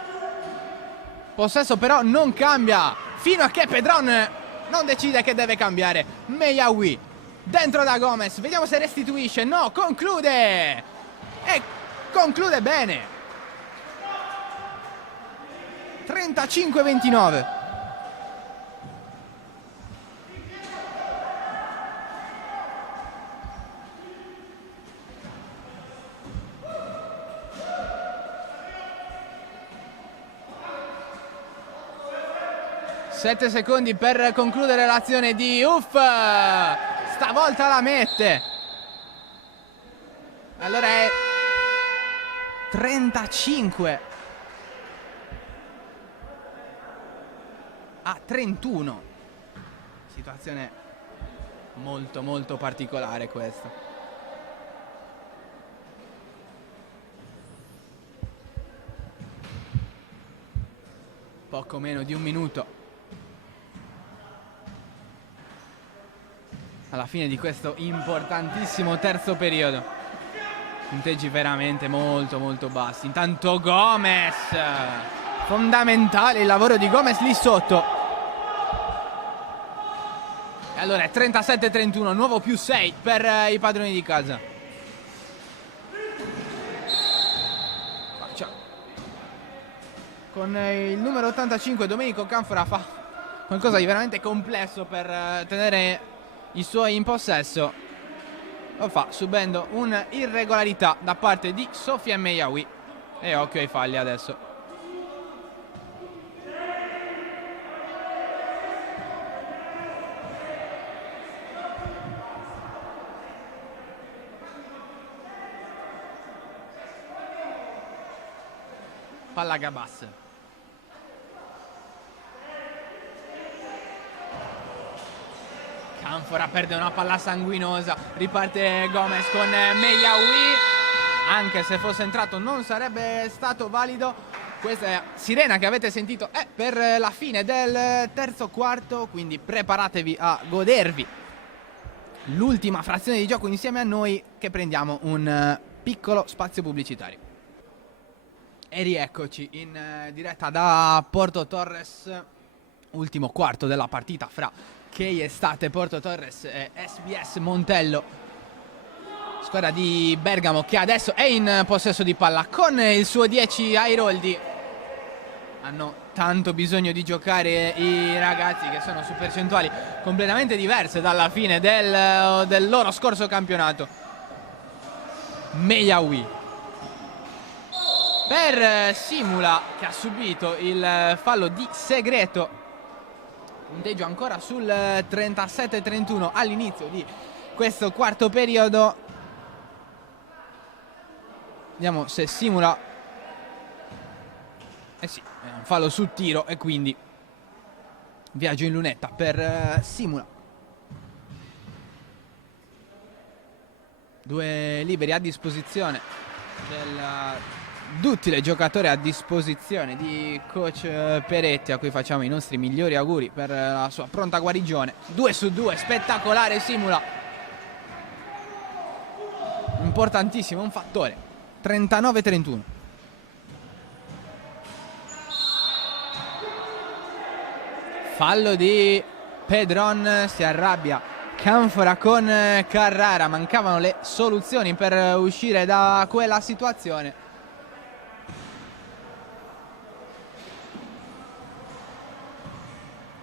Possesso però non cambia fino a che Pedron non decide che deve cambiare. Meyawi dentro da Gomez, vediamo se restituisce. No, conclude e conclude bene. 35-29. Sette secondi per concludere l'azione di Uff. Stavolta la mette. Allora è 35 a 31. Situazione molto molto particolare questa. Poco meno di un minuto alla fine di questo importantissimo terzo periodo. Punteggi veramente molto molto bassi. Intanto Gomez, fondamentale il lavoro di Gomez lì sotto. E allora è 37-31, nuovo più 6 per i padroni di casa. Con il numero 85 Domenico Canfora fa qualcosa di veramente complesso per tenere i suoi in possesso. Lo fa subendo un'irregolarità da parte di Sofia Meyawi. E occhio ai falli adesso. Palla Gabas. Canfora perde una palla sanguinosa. Riparte Gomez con Meyawi. Anche se fosse entrato non sarebbe stato valido. Questa sirena che avete sentito è per la fine del terzo quarto. Quindi preparatevi a godervi l'ultima frazione di gioco insieme a noi, che prendiamo un piccolo spazio pubblicitario. E rieccoci in diretta da Porto Torres. Ultimo quarto della partita fra Key Estate Porto Torres e SBS Montello, squadra di Bergamo che adesso è in possesso di palla con il suo 10 Airoldi. Hanno tanto bisogno di giocare i ragazzi, che sono su percentuali completamente diverse dalla fine del loro scorso campionato. Meyawi per Simula, che ha subito il fallo di segreto. Punteggio ancora sul 37-31 all'inizio di questo quarto periodo. Vediamo se Simula. Sì, è un fallo sul tiro e quindi viaggio in lunetta per Simula. Due liberi a disposizione duttile giocatore a disposizione di coach Peretti, a cui facciamo i nostri migliori auguri per la sua pronta guarigione. 2 su 2, spettacolare Simula, importantissimo, un fattore. 39-31. Fallo di Pedron, si arrabbia Canfora con Carrara, mancavano le soluzioni per uscire da quella situazione.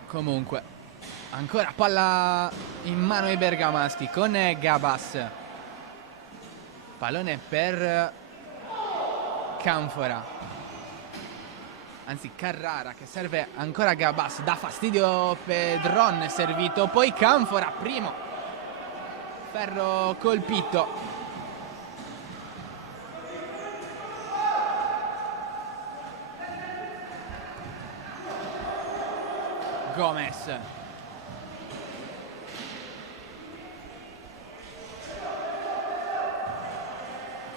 Comunque ancora palla in mano ai bergamaschi con Gabas. Pallone per Canfora, anzi Carrara, che serve ancora Gabas. Dà fastidio Pedron, servito poi Canfora, primo ferro colpito. Gomez.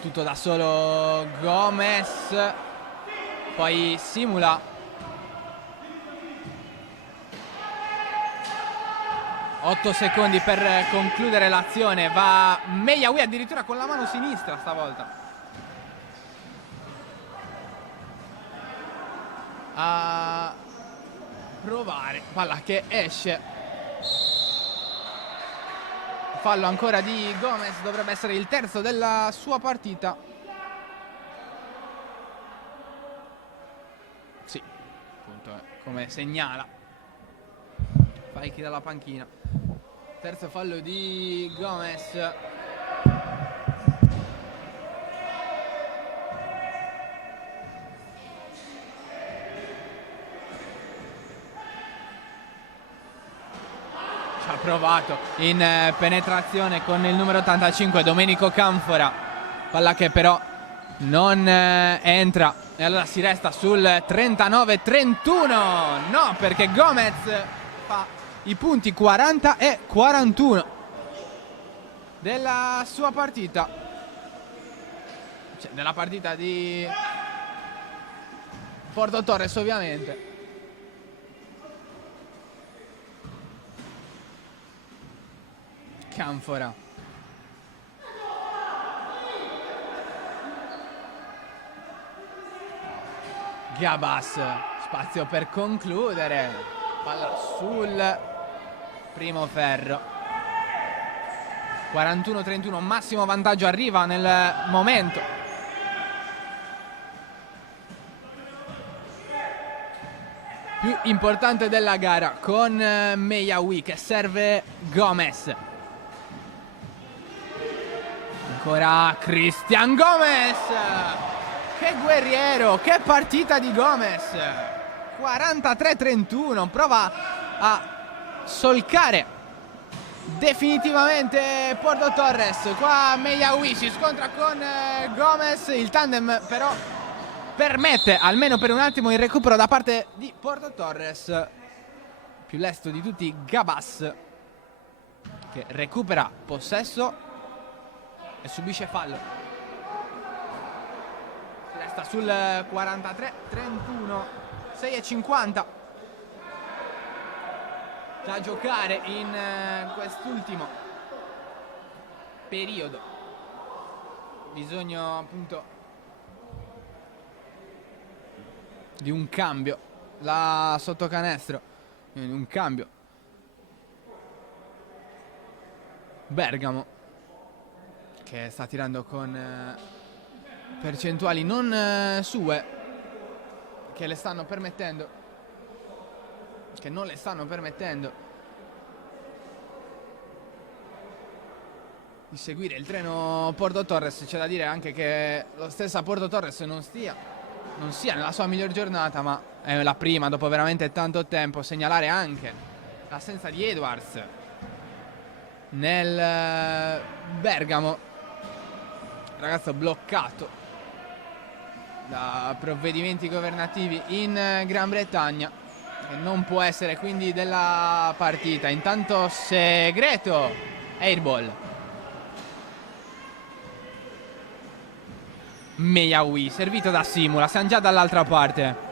Tutto da solo Gomez. Poi Simula. 8 secondi per concludere l'azione. Va Meyawi addirittura con la mano sinistra stavolta a provare. Palla che esce. Fallo ancora di Gomez, dovrebbe essere il terzo della sua partita. Sì, appunto, come segnala Faiki dalla panchina. Terzo fallo di Gomez. Ci ha provato in penetrazione con il numero 85 Domenico Canfora. Palla che però non entra. E allora si resta sul 39-31. No, perché Gomez fa i punti 40 e 41 della sua partita, cioè della partita di Porto Torres ovviamente. Canfora. Gabas, spazio per concludere. Palla sul primo ferro. 41-31, massimo vantaggio arriva nel momento. Più importante della gara con Meyawi che serve Gomez. Ancora Christian Gomez. Che guerriero, che partita di Gomez. 43-31, prova a solcare definitivamente Porto Torres. Qua Meyawi si scontra con Gomez. Il tandem però permette almeno per un attimo il recupero da parte di Porto Torres. Più lesto di tutti Gabas, che recupera possesso e subisce fallo. Si resta sul 43-31, 6:50 da giocare in quest'ultimo periodo. Bisogno appunto di un cambio là sotto canestro, un cambio. Bergamo che sta tirando con percentuali non sue, che le stanno permettendo, che non le stanno permettendo di seguire il treno Porto Torres. C'è da dire anche che lo stesso Porto Torres non sia nella sua miglior giornata, ma è la prima dopo veramente tanto tempo. Segnalare anche l'assenza di Edwards nel Bergamo, ragazzo bloccato da provvedimenti governativi in Gran Bretagna, e non può essere quindi della partita. Intanto segreto airball. Meyawi servito da Simula, siamo già dall'altra parte.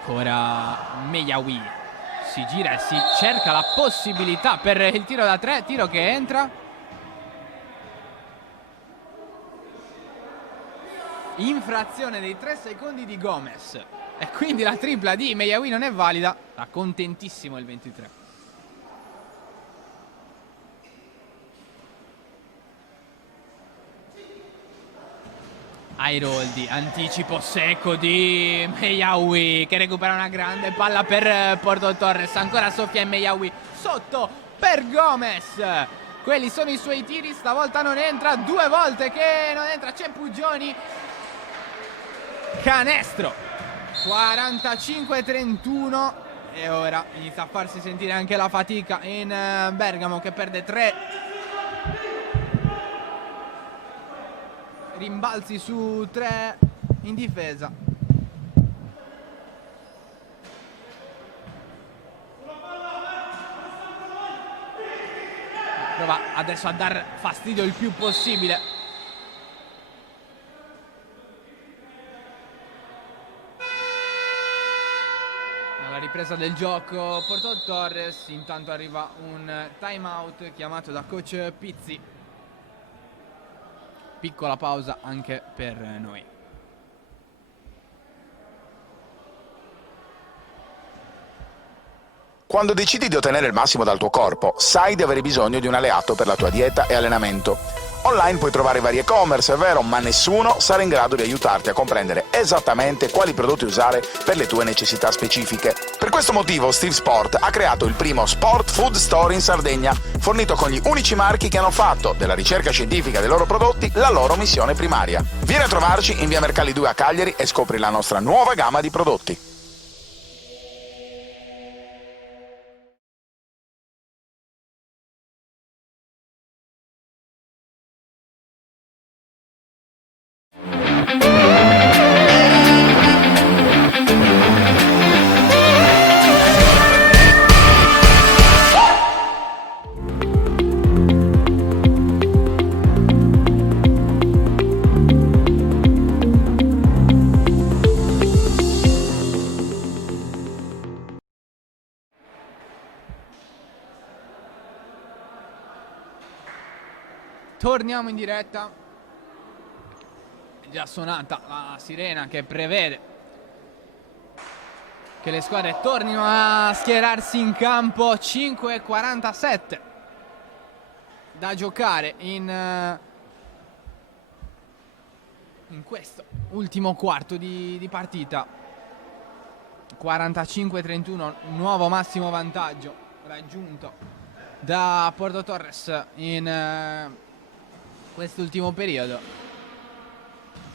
Ancora Meyawi si gira e si cerca la possibilità per il tiro da 3, tiro che entra. Infrazione dei 3 secondi di Gomez e quindi la tripla di Meyawi non è valida. Sta contentissimo il 23. Airoldi, anticipo secco di Meyawi che recupera una grande palla per Porto Torres. Ancora soffia Meyawi sotto per Gomez. Quelli sono i suoi tiri, stavolta non entra, 2 volte che non entra. C'è Pugioni, canestro. 45-31 e ora inizia a farsi sentire anche la fatica in Bergamo, che perde 3 rimbalzi su 3 in difesa. Prova adesso a dar fastidio il più possibile. Alla ripresa del gioco Porto Torres, intanto arriva un time out chiamato da coach Pizzi. Piccola pausa anche per noi. Quando decidi di ottenere il massimo dal tuo corpo, sai di avere bisogno di un alleato per la tua dieta e allenamento. Online puoi trovare vari e-commerce, è vero, ma nessuno sarà in grado di aiutarti a comprendere esattamente quali prodotti usare per le tue necessità specifiche. Per questo motivo Steve Sport ha creato il primo Sport Food Store in Sardegna, fornito con gli unici marchi che hanno fatto della ricerca scientifica dei loro prodotti la loro missione primaria. Vieni a trovarci in via Mercalli 2 a Cagliari e scopri la nostra nuova gamma di prodotti. Torniamo in diretta. È già suonata la sirena che prevede che le squadre tornino a schierarsi in campo. 5:47 da giocare in questo ultimo quarto di partita. 45-31, nuovo massimo vantaggio raggiunto da Porto Torres in quest'ultimo periodo.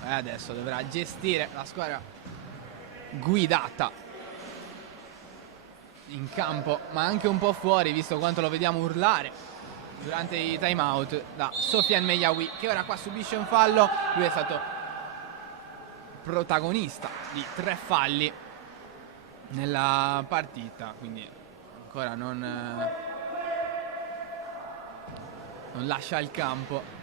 E adesso dovrà gestire la squadra guidata in campo, ma anche un po' fuori, visto quanto lo vediamo urlare durante i time out da Sofiane Meyaoui, che ora qua subisce un fallo. Lui è stato protagonista di 3 falli nella partita, quindi ancora non lascia il campo.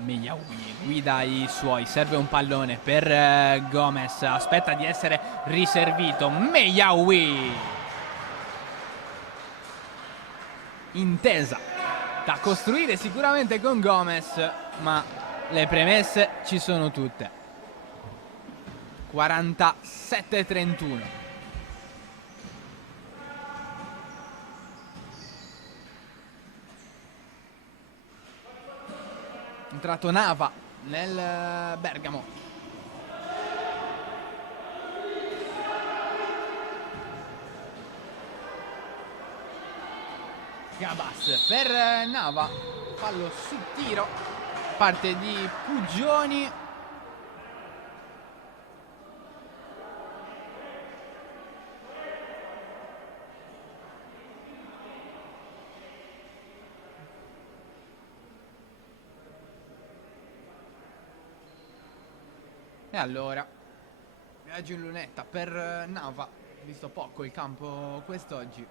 Meyaoui guida i suoi, serve un pallone per Gomez, aspetta di essere riservito. Meyaoui, intesa da costruire sicuramente con Gomez, ma le premesse ci sono tutte. 47-31. Entrato Nava nel Bergamo. Gabas per Nava, fallo su tiro, parte di Puggioni. E allora viaggio in lunetta per Nava, visto poco il campo quest'oggi.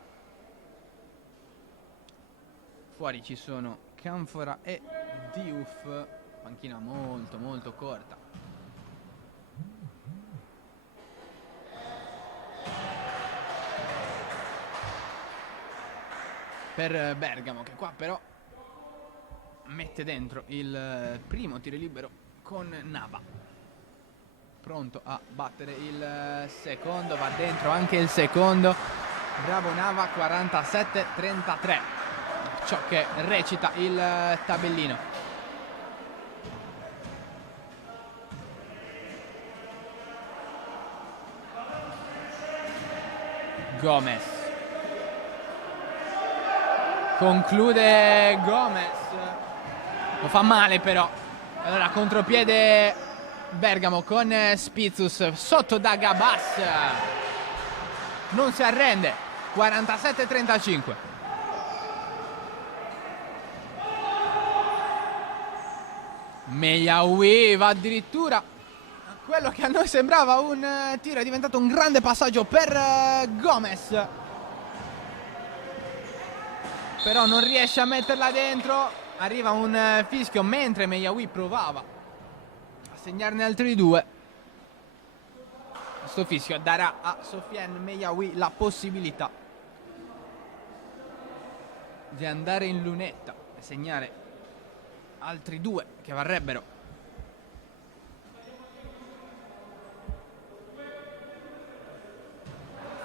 Fuori ci sono Canfora e Diouf, panchina molto molto corta. Per Bergamo, che qua però mette dentro il primo tiro libero con Nava. Pronto a battere il secondo, va dentro anche il secondo. Bravo Nava. 47-33, ciò che recita il tabellino. Gomez conclude. Gomez lo fa male però. Allora contropiede Bergamo con Spitzus sotto da Gabas, non si arrende. 47-35. Meyaoui va addirittura a quello che a noi sembrava un tiro, è diventato un grande passaggio per Gomez, però non riesce a metterla dentro. Arriva un fischio mentre Meyaoui provava a segnarne altri 2. Questo fischio darà a Sofiane Meyaoui la possibilità di andare in lunetta e segnare altri 2 che varrebbero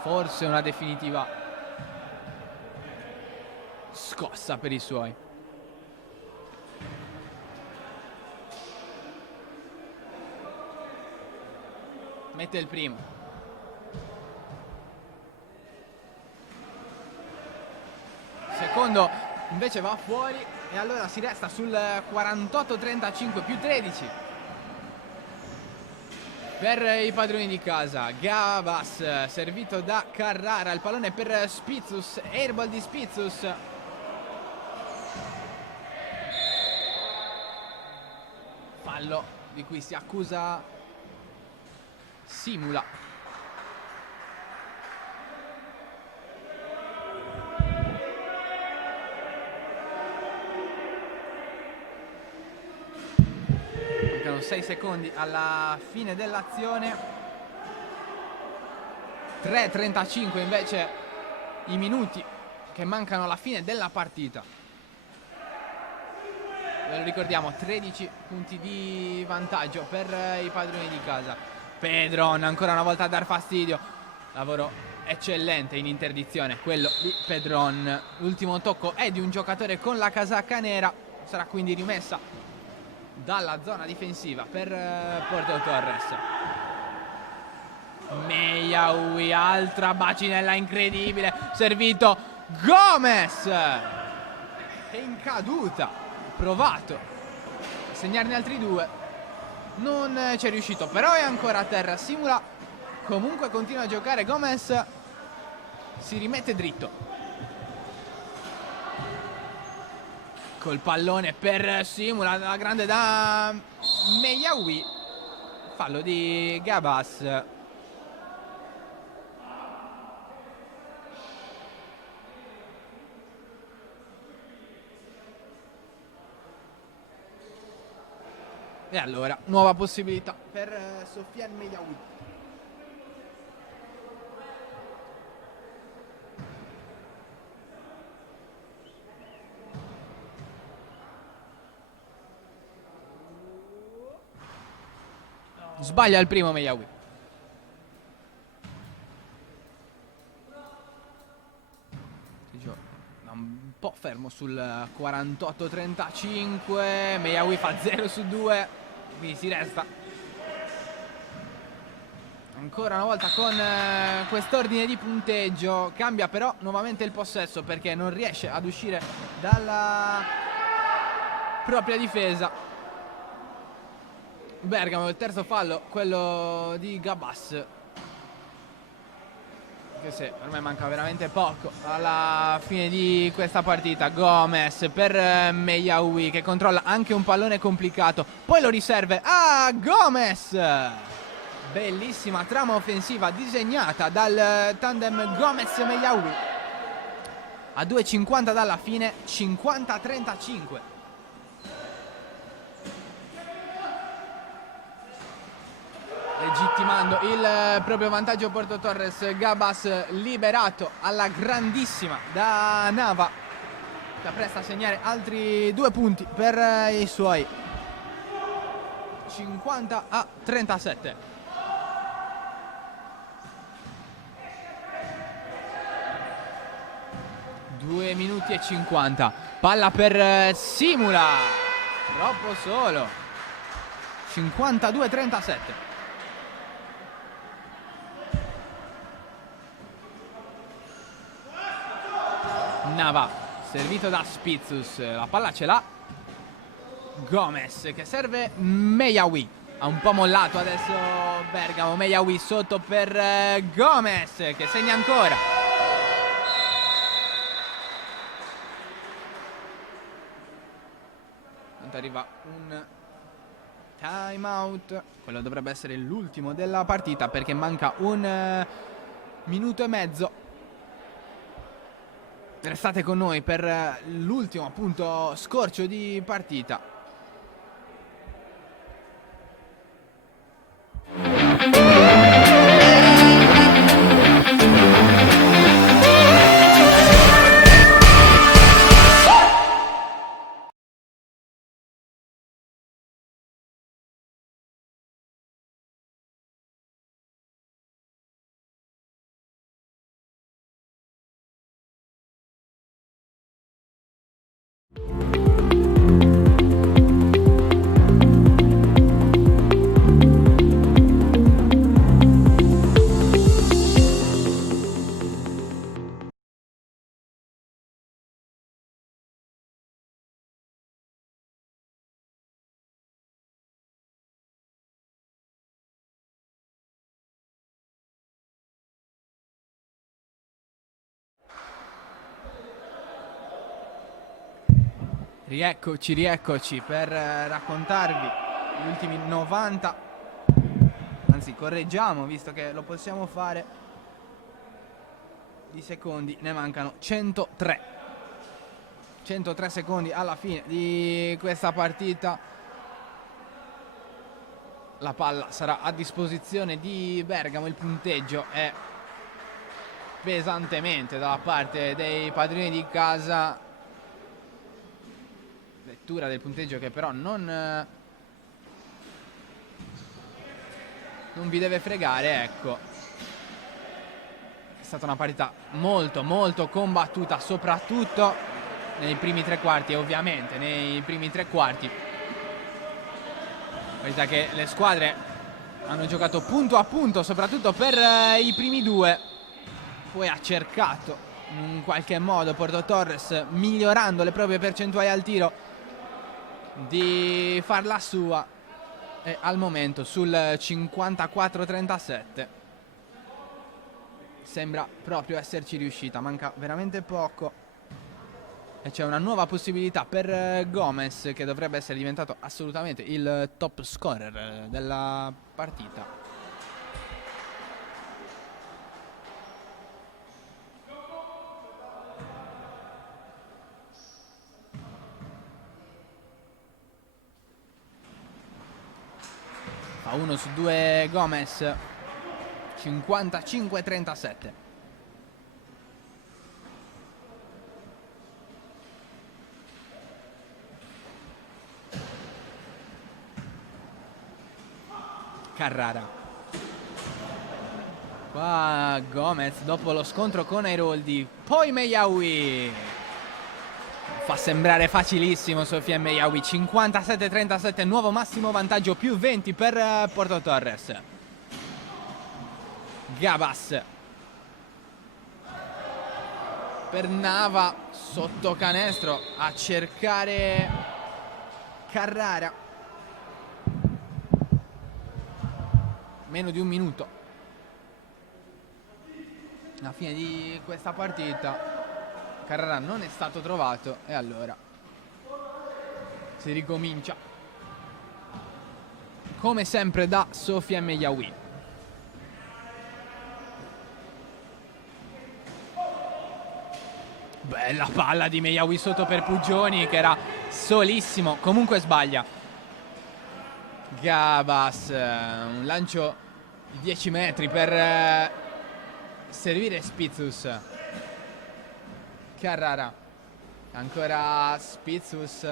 forse una definitiva scossa per i suoi. Mette il primo. Secondo invece va fuori e allora si resta sul 48-35 più 13 per i padroni di casa. Gabas servito da Carrara, il pallone per Spitzus, airball di Spitzus. Fallo di cui si accusa Simula. Mancano 6 secondi alla fine dell'azione. 3:35 invece i minuti che mancano alla fine della partita. Ve lo ricordiamo, 13 punti di vantaggio per i padroni di casa. Pedron ancora una volta a dar fastidio. Lavoro eccellente in interdizione quello di Pedron. L'ultimo tocco è di un giocatore con la casacca nera. Sarà quindi rimessa dalla zona difensiva per Porto Torres. Meyaoui, altra bacinella incredibile. Servito Gomez. È in caduta. Provato a segnarne altri 2. Non ci è riuscito, però è ancora a terra. Simula comunque continua a giocare. Gomez si rimette dritto col pallone per Simula, la grande da Meyaoui. Fallo di Gabas. E allora, nuova possibilità per Sofiane Meyaoui. Sbaglia il primo Meyaoui. Un po' fermo sul 48-35. Meyaoui fa 0 su 2. Quindi si resta ancora una volta con quest'ordine di punteggio. Cambia però nuovamente il possesso perché non riesce ad uscire dalla propria difesa. Bergamo, il terzo fallo, quello di Gabas. Anche se ormai manca veramente poco alla fine di questa partita. Gomez per Meyaoui che controlla anche un pallone complicato, poi lo riserve a Gomez. Bellissima trama offensiva disegnata dal tandem Gomez-Meyaoui. A 2:50 dalla fine, 50-35. Legittimando il proprio vantaggio Porto Torres. Gabas liberato alla grandissima da Nava, che appresta a segnare altri 2 punti per i suoi. 50-37. Due minuti e 50. Palla per Simula. Troppo solo. 52-37. Nava, servito da Spitzus. La palla ce l'ha Gomez, che serve Meyaoui. Ha un po' mollato adesso Bergamo. Meyaoui sotto per Gomez, che segna ancora. Intanto arriva un time out. Quello dovrebbe essere l'ultimo della partita, perché manca un minuto e mezzo. Restate con noi per l'ultimo appunto scorcio di partita. Rieccoci per raccontarvi gli ultimi 90, anzi correggiamo visto che lo possiamo fare, di secondi, ne mancano 103 secondi alla fine di questa partita. La palla sarà a disposizione di Bergamo, il punteggio è pesantemente dalla parte dei padroni di casa, lettura del punteggio che però non vi deve fregare, ecco. È stata una partita molto combattuta, soprattutto nei primi tre quarti, e ovviamente nei primi tre quarti. Partita che le squadre hanno giocato punto a punto, soprattutto per i primi due. Poi ha cercato in qualche modo Porto Torres, migliorando le proprie percentuali al tiro, di farla sua, e al momento sul 54-37 sembra proprio esserci riuscita. Manca veramente poco e c'è una nuova possibilità per Gomez, che dovrebbe essere diventato assolutamente il top scorer della partita. Fa 1 su 2 Gomez, 55-37. Carrara. Qua Gomez dopo lo scontro con Airoldi. Poi Meyawi. Fa sembrare facilissimo Sofia Meyawi. 57-37, nuovo massimo vantaggio, più 20 per Porto Torres. Gabas per Nava, sotto canestro a cercare Carrara. Meno di un minuto alla fine di questa partita. Carrara non è stato trovato e allora si ricomincia come sempre da Sofia Meyawi. Bella palla di Meyawi sotto per Pugioni, che era solissimo, comunque sbaglia. Gabas, un lancio di 10 metri per servire Spitzus. Carrara, ancora Spitzus,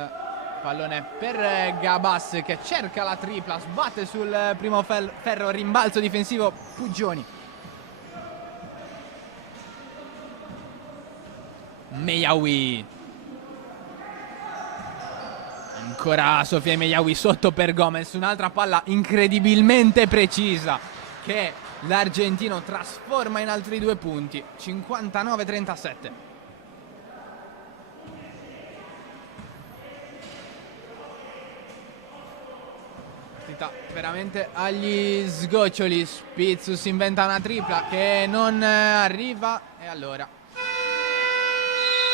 pallone per Gabas che cerca la tripla, sbatte sul primo ferro, rimbalzo difensivo Pugioni. Meyawi, ancora Sofia Meyawi sotto per Gomez, un'altra palla incredibilmente precisa che l'argentino trasforma in altri 2 punti. 59-37. Partita veramente agli sgoccioli. Spitzus inventa una tripla che non arriva e allora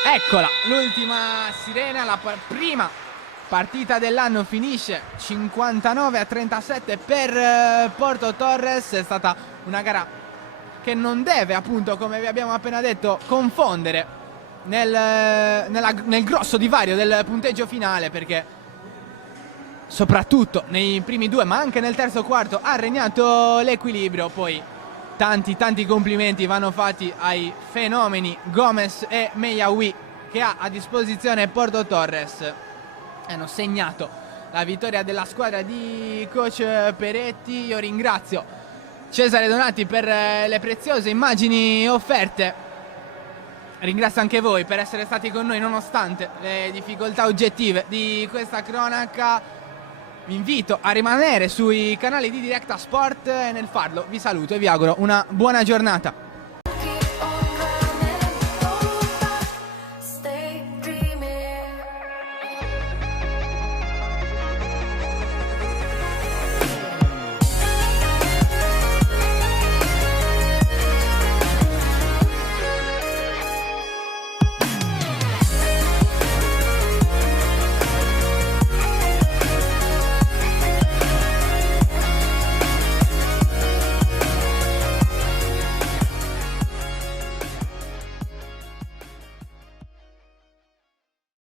eccola, l'ultima sirena, la prima partita dell'anno finisce 59-37 per Porto Torres. È stata una gara che non deve, appunto, come vi abbiamo appena detto, confondere nel grosso divario del punteggio finale, perché soprattutto nei primi 2 ma anche nel terzo quarto ha regnato l'equilibrio. Poi tanti complimenti vanno fatti ai fenomeni Gomez e Meyawi, che ha a disposizione Porto Torres. Hanno segnato la vittoria della squadra di coach Peretti. Io ringrazio Cesare Donati per le preziose immagini offerte. Ringrazio anche voi per essere stati con noi nonostante le difficoltà oggettive di questa cronaca. Vi invito a rimanere sui canali di Directa Sport e nel farlo vi saluto e vi auguro una buona giornata.